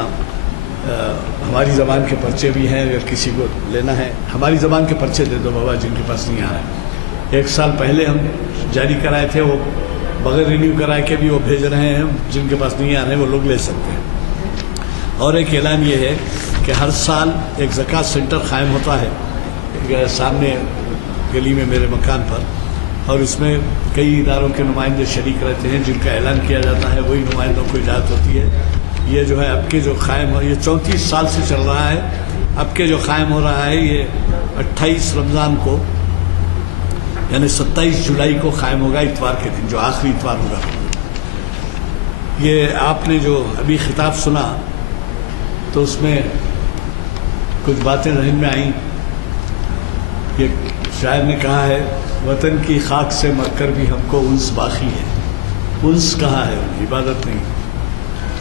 ہماری زبان کے پرچے بھی ہیں، اگر کسی کو لینا ہے ہماری زبان کے پرچے دے دو بابا جن کے پاس نہیں آ رہا ہے. 1 سال پہلے ہم جاری کرائے تھے، وہ بغیر رینیو کرائے کے بھی وہ بھیج رہے ہیں. جن کے پاس نہیں آ رہے وہ لوگ لے سکتے ہیں. اور ایک اعلان یہ ہے کہ ہر سال ایک زکوٰۃ سینٹر قائم ہوتا ہے سامنے گلی میں میرے مکان پر، اور اس میں کئی اداروں کے نمائندے شریک رہتے ہیں. جن کا اعلان کیا جاتا ہے وہی نمائندوں کو اجازت ہوتی ہے. یہ جو ہے اب کے جو قائم ہو، یہ 34 سال سے چل رہا ہے. اب کے جو قائم ہو رہا ہے یہ 28 رمضان کو یعنی 27 جولائی کو قائم ہوگا، اتوار کے دن جو آخری اتوار ہوگا. یہ آپ نے جو ابھی خطاب سنا تو اس میں کچھ باتیں ذہن میں آئیں. یہ شاعر نے کہا ہے وطن کی خاک سے مر کر بھی ہم کو انس باقی ہے. انس کہا ہے، عبادت نہیں.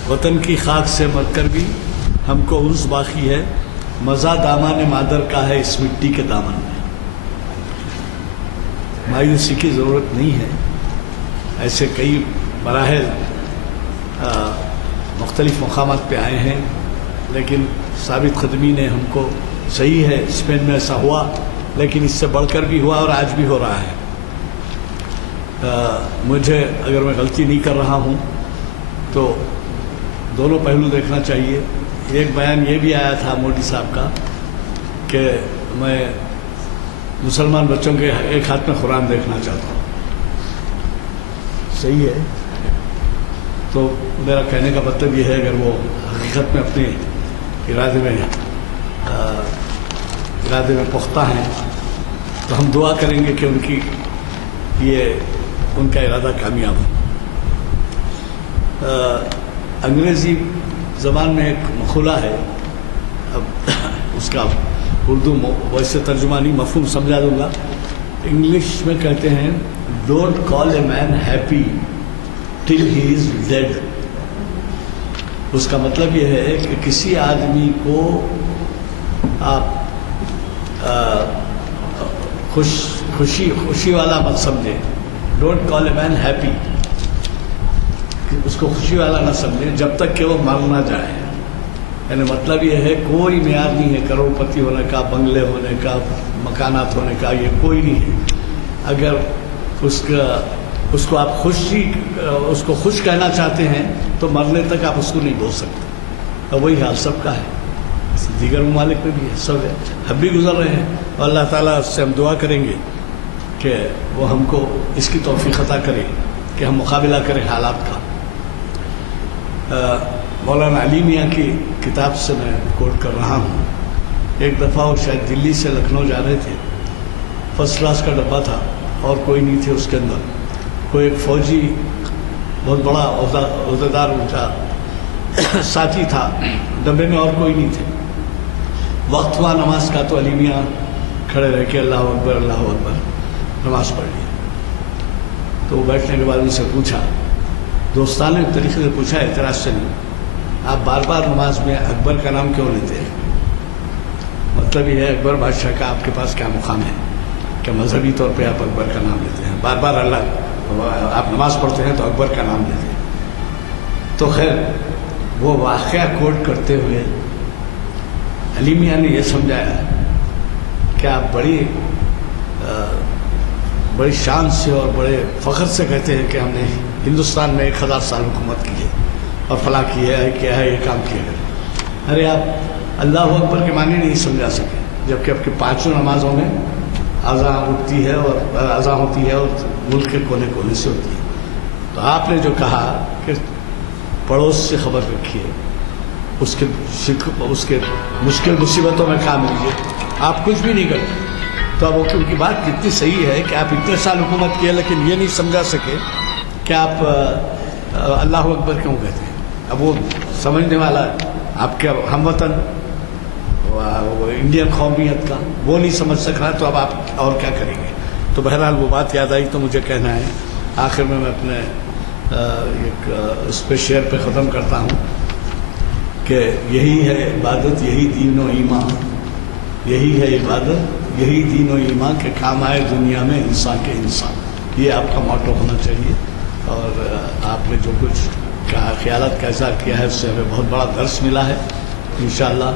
وطن کی خاک سے مر کر بھی ہم کو انس باقی ہے، مزہ دامان مادر کا ہے اس مٹی کے دامن میں. مایوسی کی ضرورت نہیں ہے. ایسے کئی مراحل مختلف مقامات پہ آئے ہیں، لیکن ثابت قدمی نے ہم کو، صحیح ہے اسپین میں ایسا ہوا لیکن اس سے بڑھ کر بھی ہوا اور آج بھی ہو رہا ہے. مجھے اگر میں غلطی نہیں کر رہا ہوں تو دونوں پہلو دیکھنا چاہیے. ایک بیان یہ بھی آیا تھا مودی صاحب کا کہ میں مسلمان بچوں کے ایک ہاتھ میں قرآن دیکھنا چاہتا ہوں. صحیح ہے. تو میرا کہنے کا مطلب یہ ہے اگر وہ حقیقت میں اپنے ارادے میں پختہ ہیں تو ہم دعا کریں گے کہ ان کا ارادہ کامیاب ہو. انگریزی زبان میں ایک مقولہ ہے، اب اس کا اردو ویسے ترجمہ نہیں، مفہوم سمجھا دوں گا. انگلش میں کہتے ہیں don't call a man happy till he is dead. اس کا مطلب یہ ہے کہ کسی آدمی کو آپ خوشی والا مت سمجھیں. Don't call a man happy, اس کو خوشی والا نہ سمجھیں جب تک کہ وہ مر نہ جائے. یعنی مطلب یہ ہے کوئی معیار نہیں ہے کروڑپتی ہونے کا، بنگلے ہونے کا، مکانات ہونے کا، یہ کوئی نہیں ہے. اگر اس کو آپ اس کو خوش کہنا چاہتے ہیں تو مرنے تک آپ اس کو نہیں بول سکتے. اور وہی حال سب کا ہے، دیگر ممالک میں بھی ہے، سب ہے، ہم بھی گزر رہے ہیں. اور اللہ تعالیٰ سے ہم دعا کریں گے کہ وہ ہم کو اس کی توفیق عطا کرے کہ ہم مقابلہ کریں حالات کا. مولانا علی میاں کی کتاب سے میں کوٹ کر رہا ہوں. ایک دفعہ وہ شاید دلی سے لکھنؤ جا رہے تھے، فرسٹ کلاس کا ڈبہ تھا اور کوئی نہیں تھے اس کے اندر. کوئی ایک فوجی بہت بڑا عہدیدار ان کا ساتھی تھا، ڈبے میں اور کوئی نہیں تھے. وقت ہوا نماز کا تو علی میاں کھڑے رہ کے اللہ اکبر اللہ اکبر نماز پڑھ لی. تو وہ بیٹھنے کے بعد ان سے پوچھا، دوستانہ طریقے سے پوچھا، اعتراض سے نہیں، آپ بار بار نماز میں اکبر کا نام کیوں لیتے ہیں؟ مطلب یہ ہے اکبر بادشاہ کا آپ کے پاس کیا مقام ہے کہ مذہبی طور پہ آپ اکبر کا نام لیتے ہیں؟ بار بار اللہ آپ نماز پڑھتے ہیں تو اکبر کا نام لیتے ہیں. تو خیر وہ واقعہ کوٹ کرتے ہوئے علی میاں نے یہ سمجھایا کہ آپ بڑی شان سے اور بڑے فخر سے کہتے ہیں کہ ہم نے ہندوستان میں 1000 سال حکومت کی ہے اور فلاں کی ہے، کیا ہے، یہ کام کیا ہے. ارے آپ اللہ اکبر کے معنی نہیں سمجھا سکے، جبکہ آپ کی 5 نمازوں میں اذان ہوتی ہے اور ملک کے کونے کونے سے ہوتی ہے. تو آپ نے جو کہا کہ پڑوس سے خبر رکھیے، اس کے مشکل مصیبتوں میں کام لیجیے، آپ کچھ بھی نہیں کرتے. تو اب ان کی بات کتنی صحیح ہے کہ آپ اتنے سال حکومت کیے لیکن یہ نہیں سمجھا سکے کہ آپ اللہ اکبر کیوں کہتے ہیں. اب وہ سمجھنے والا آپ کے ہم وطن انڈین قومیت کا وہ نہیں سمجھ سک رہا، تو اب آپ اور کیا کریں گے. تو بہرحال وہ بات یاد آئی تو مجھے کہنا ہے. آخر میں اپنے ایک اس پہ شعر پہ ختم کرتا ہوں کہ یہی ہے عبادت، یہی دین و ایمان، یہی ہے عبادت، یہی دین و ایمان کہ کام آئے دنیا میں انسان کے انسان. یہ آپ کا موٹو ہونا چاہیے. اور آپ نے جو کچھ خیالات کا اظہار کیا ہے اس سے ہمیں بہت بڑا درس ملا ہے. انشاءاللہ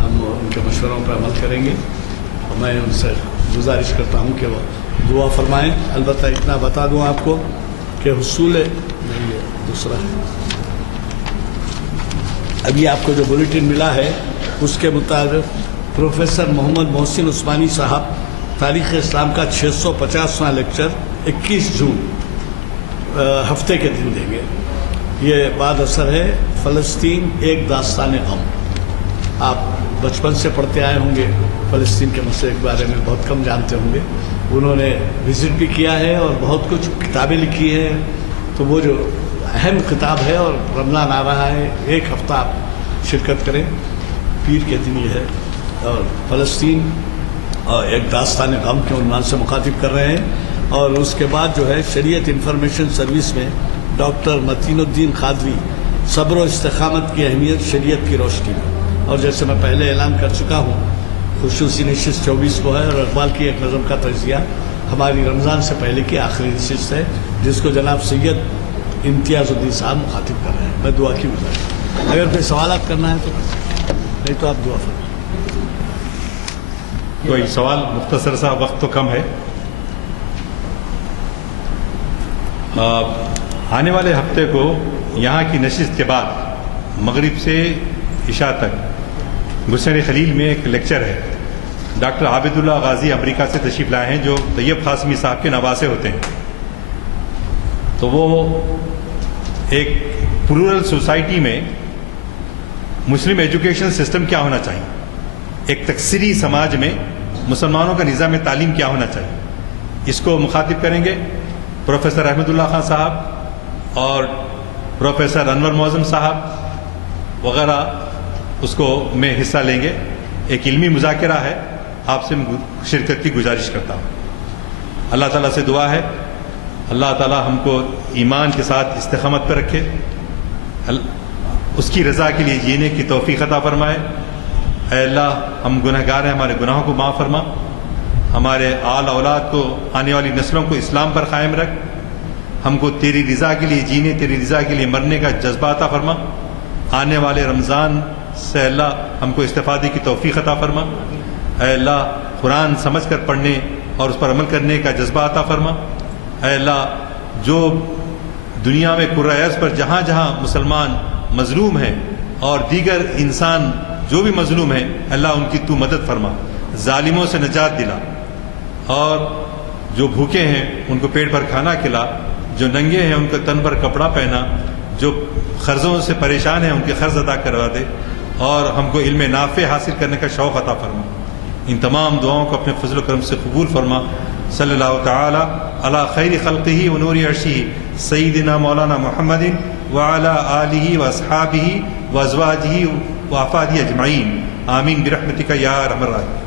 ہم ان کے مشوروں پر عمل کریں گے. میں ان سے گزارش کرتا ہوں کہ وہ دعا فرمائیں. البتہ اتنا بتا دوں آپ کو کہ حصول دوسرا ہے، ابھی آپ کو جو بلیٹن ملا ہے اس کے مطابق پروفیسر محمد محسن عثمانی صاحب تاریخ اسلام کا 650واں لیکچر 21 جون ہفتے کے دن دیں گے. یہ بعد اثر ہے فلسطین ایک داستان غم. آپ بچپن سے پڑھتے آئے ہوں گے، فلسطین کے مسئلے کے بارے میں بہت کم جانتے ہوں گے. انہوں نے وزٹ بھی کیا ہے اور بہت کچھ کتابیں لکھی ہیں. تو وہ جو اہم کتاب ہے اور رمضان آ رہا ہے، ایک ہفتہ آپ شرکت کریں. پیر کے دن یہ ہے اور فلسطین ایک داستان غم کے عنوان سے مخاطب کر رہے ہیں. اور اس کے بعد جو ہے شریعت انفارمیشن سروس میں ڈاکٹر متین الدین قادری صبر و استقامت کی اہمیت شریعت کی روشنی میں. اور جیسے میں پہلے اعلان کر چکا ہوں خصوصی نشست 24 کو ہے اور اقبال کی ایک نظم کا تجزیہ ہماری رمضان سے پہلے کی آخری نشست ہے جس کو جناب سید امتیاز الدین صاحب مخاطب کر رہے ہیں. میں دعا کی گزارش، اگر کوئی سوالات کرنا ہے تو نہیں تو آپ دعا فرمائیں. کوئی سوال؟ مختصر سا، وقت تو کم ہے. آنے والے ہفتے کو یہاں کی نشست کے بعد مغرب سے عشاء تک گلشن خلیل میں ایک لیکچر ہے. ڈاکٹر عابد اللہ غازی امریکہ سے تشریف لائے ہیں جو طیب قاسمی صاحب کے نواسے ہوتے ہیں. تو وہ ایک پلورل سوسائٹی میں مسلم ایجوکیشن سسٹم کیا ہونا چاہیے، ایک تکثیری سماج میں مسلمانوں کا نظام تعلیم کیا ہونا چاہیے، اس کو مخاطب کریں گے. پروفیسر احمد اللہ خان صاحب اور پروفیسر انور معظم صاحب وغیرہ اس کو میں حصہ لیں گے. ایک علمی مذاکرہ ہے، آپ سے شرکت کی گزارش کرتا ہوں. اللہ تعالیٰ سے دعا ہے اللہ تعالیٰ ہم کو ایمان کے ساتھ استقامت پہ رکھے، اس کی رضا کے لیے جینے کی توفیق عطا فرمائے. اے اللہ ہم گنہگار ہیں، ہمارے گناہوں کو معاف فرما، ہمارے آل اولاد کو، آنے والی نسلوں کو اسلام پر قائم رکھ، ہم کو تیری رضا کے لیے جینے، تیری رضا کے لیے مرنے کا جذبہ عطا فرما. آنے والے رمضان سے اللہ ہم کو استفادے کی توفیق عطا فرما. اے اللہ قرآن سمجھ کر پڑھنے اور اس پر عمل کرنے کا جذبہ عطا فرما. اے اللہ جو دنیا میں کرۂ ارض پر جہاں جہاں مسلمان مظلوم ہیں اور دیگر انسان جو بھی مظلوم ہیں اللہ ان کی تو مدد فرما، ظالموں سے نجات دلا، اور جو بھوکے ہیں ان کو پیٹ بھر کھانا کھلا، جو ننگے ہیں ان کو تن پر کپڑا پہنا، جو قرضوں سے پریشان ہیں ان کے قرض ادا کروا دے، اور ہم کو علم نافع حاصل کرنے کا شوق عطا فرما. ان تمام دعاؤں کو اپنے فضل و کرم سے قبول فرما. صلی اللہ تعالی علی خیر خلقہ و نور عرشہ سیدنا مولانا محمد وعلی آلہ واصحابہ وازواجہ وافادہ اجمعین. آمین برحمتک یا ارحم الراحمین.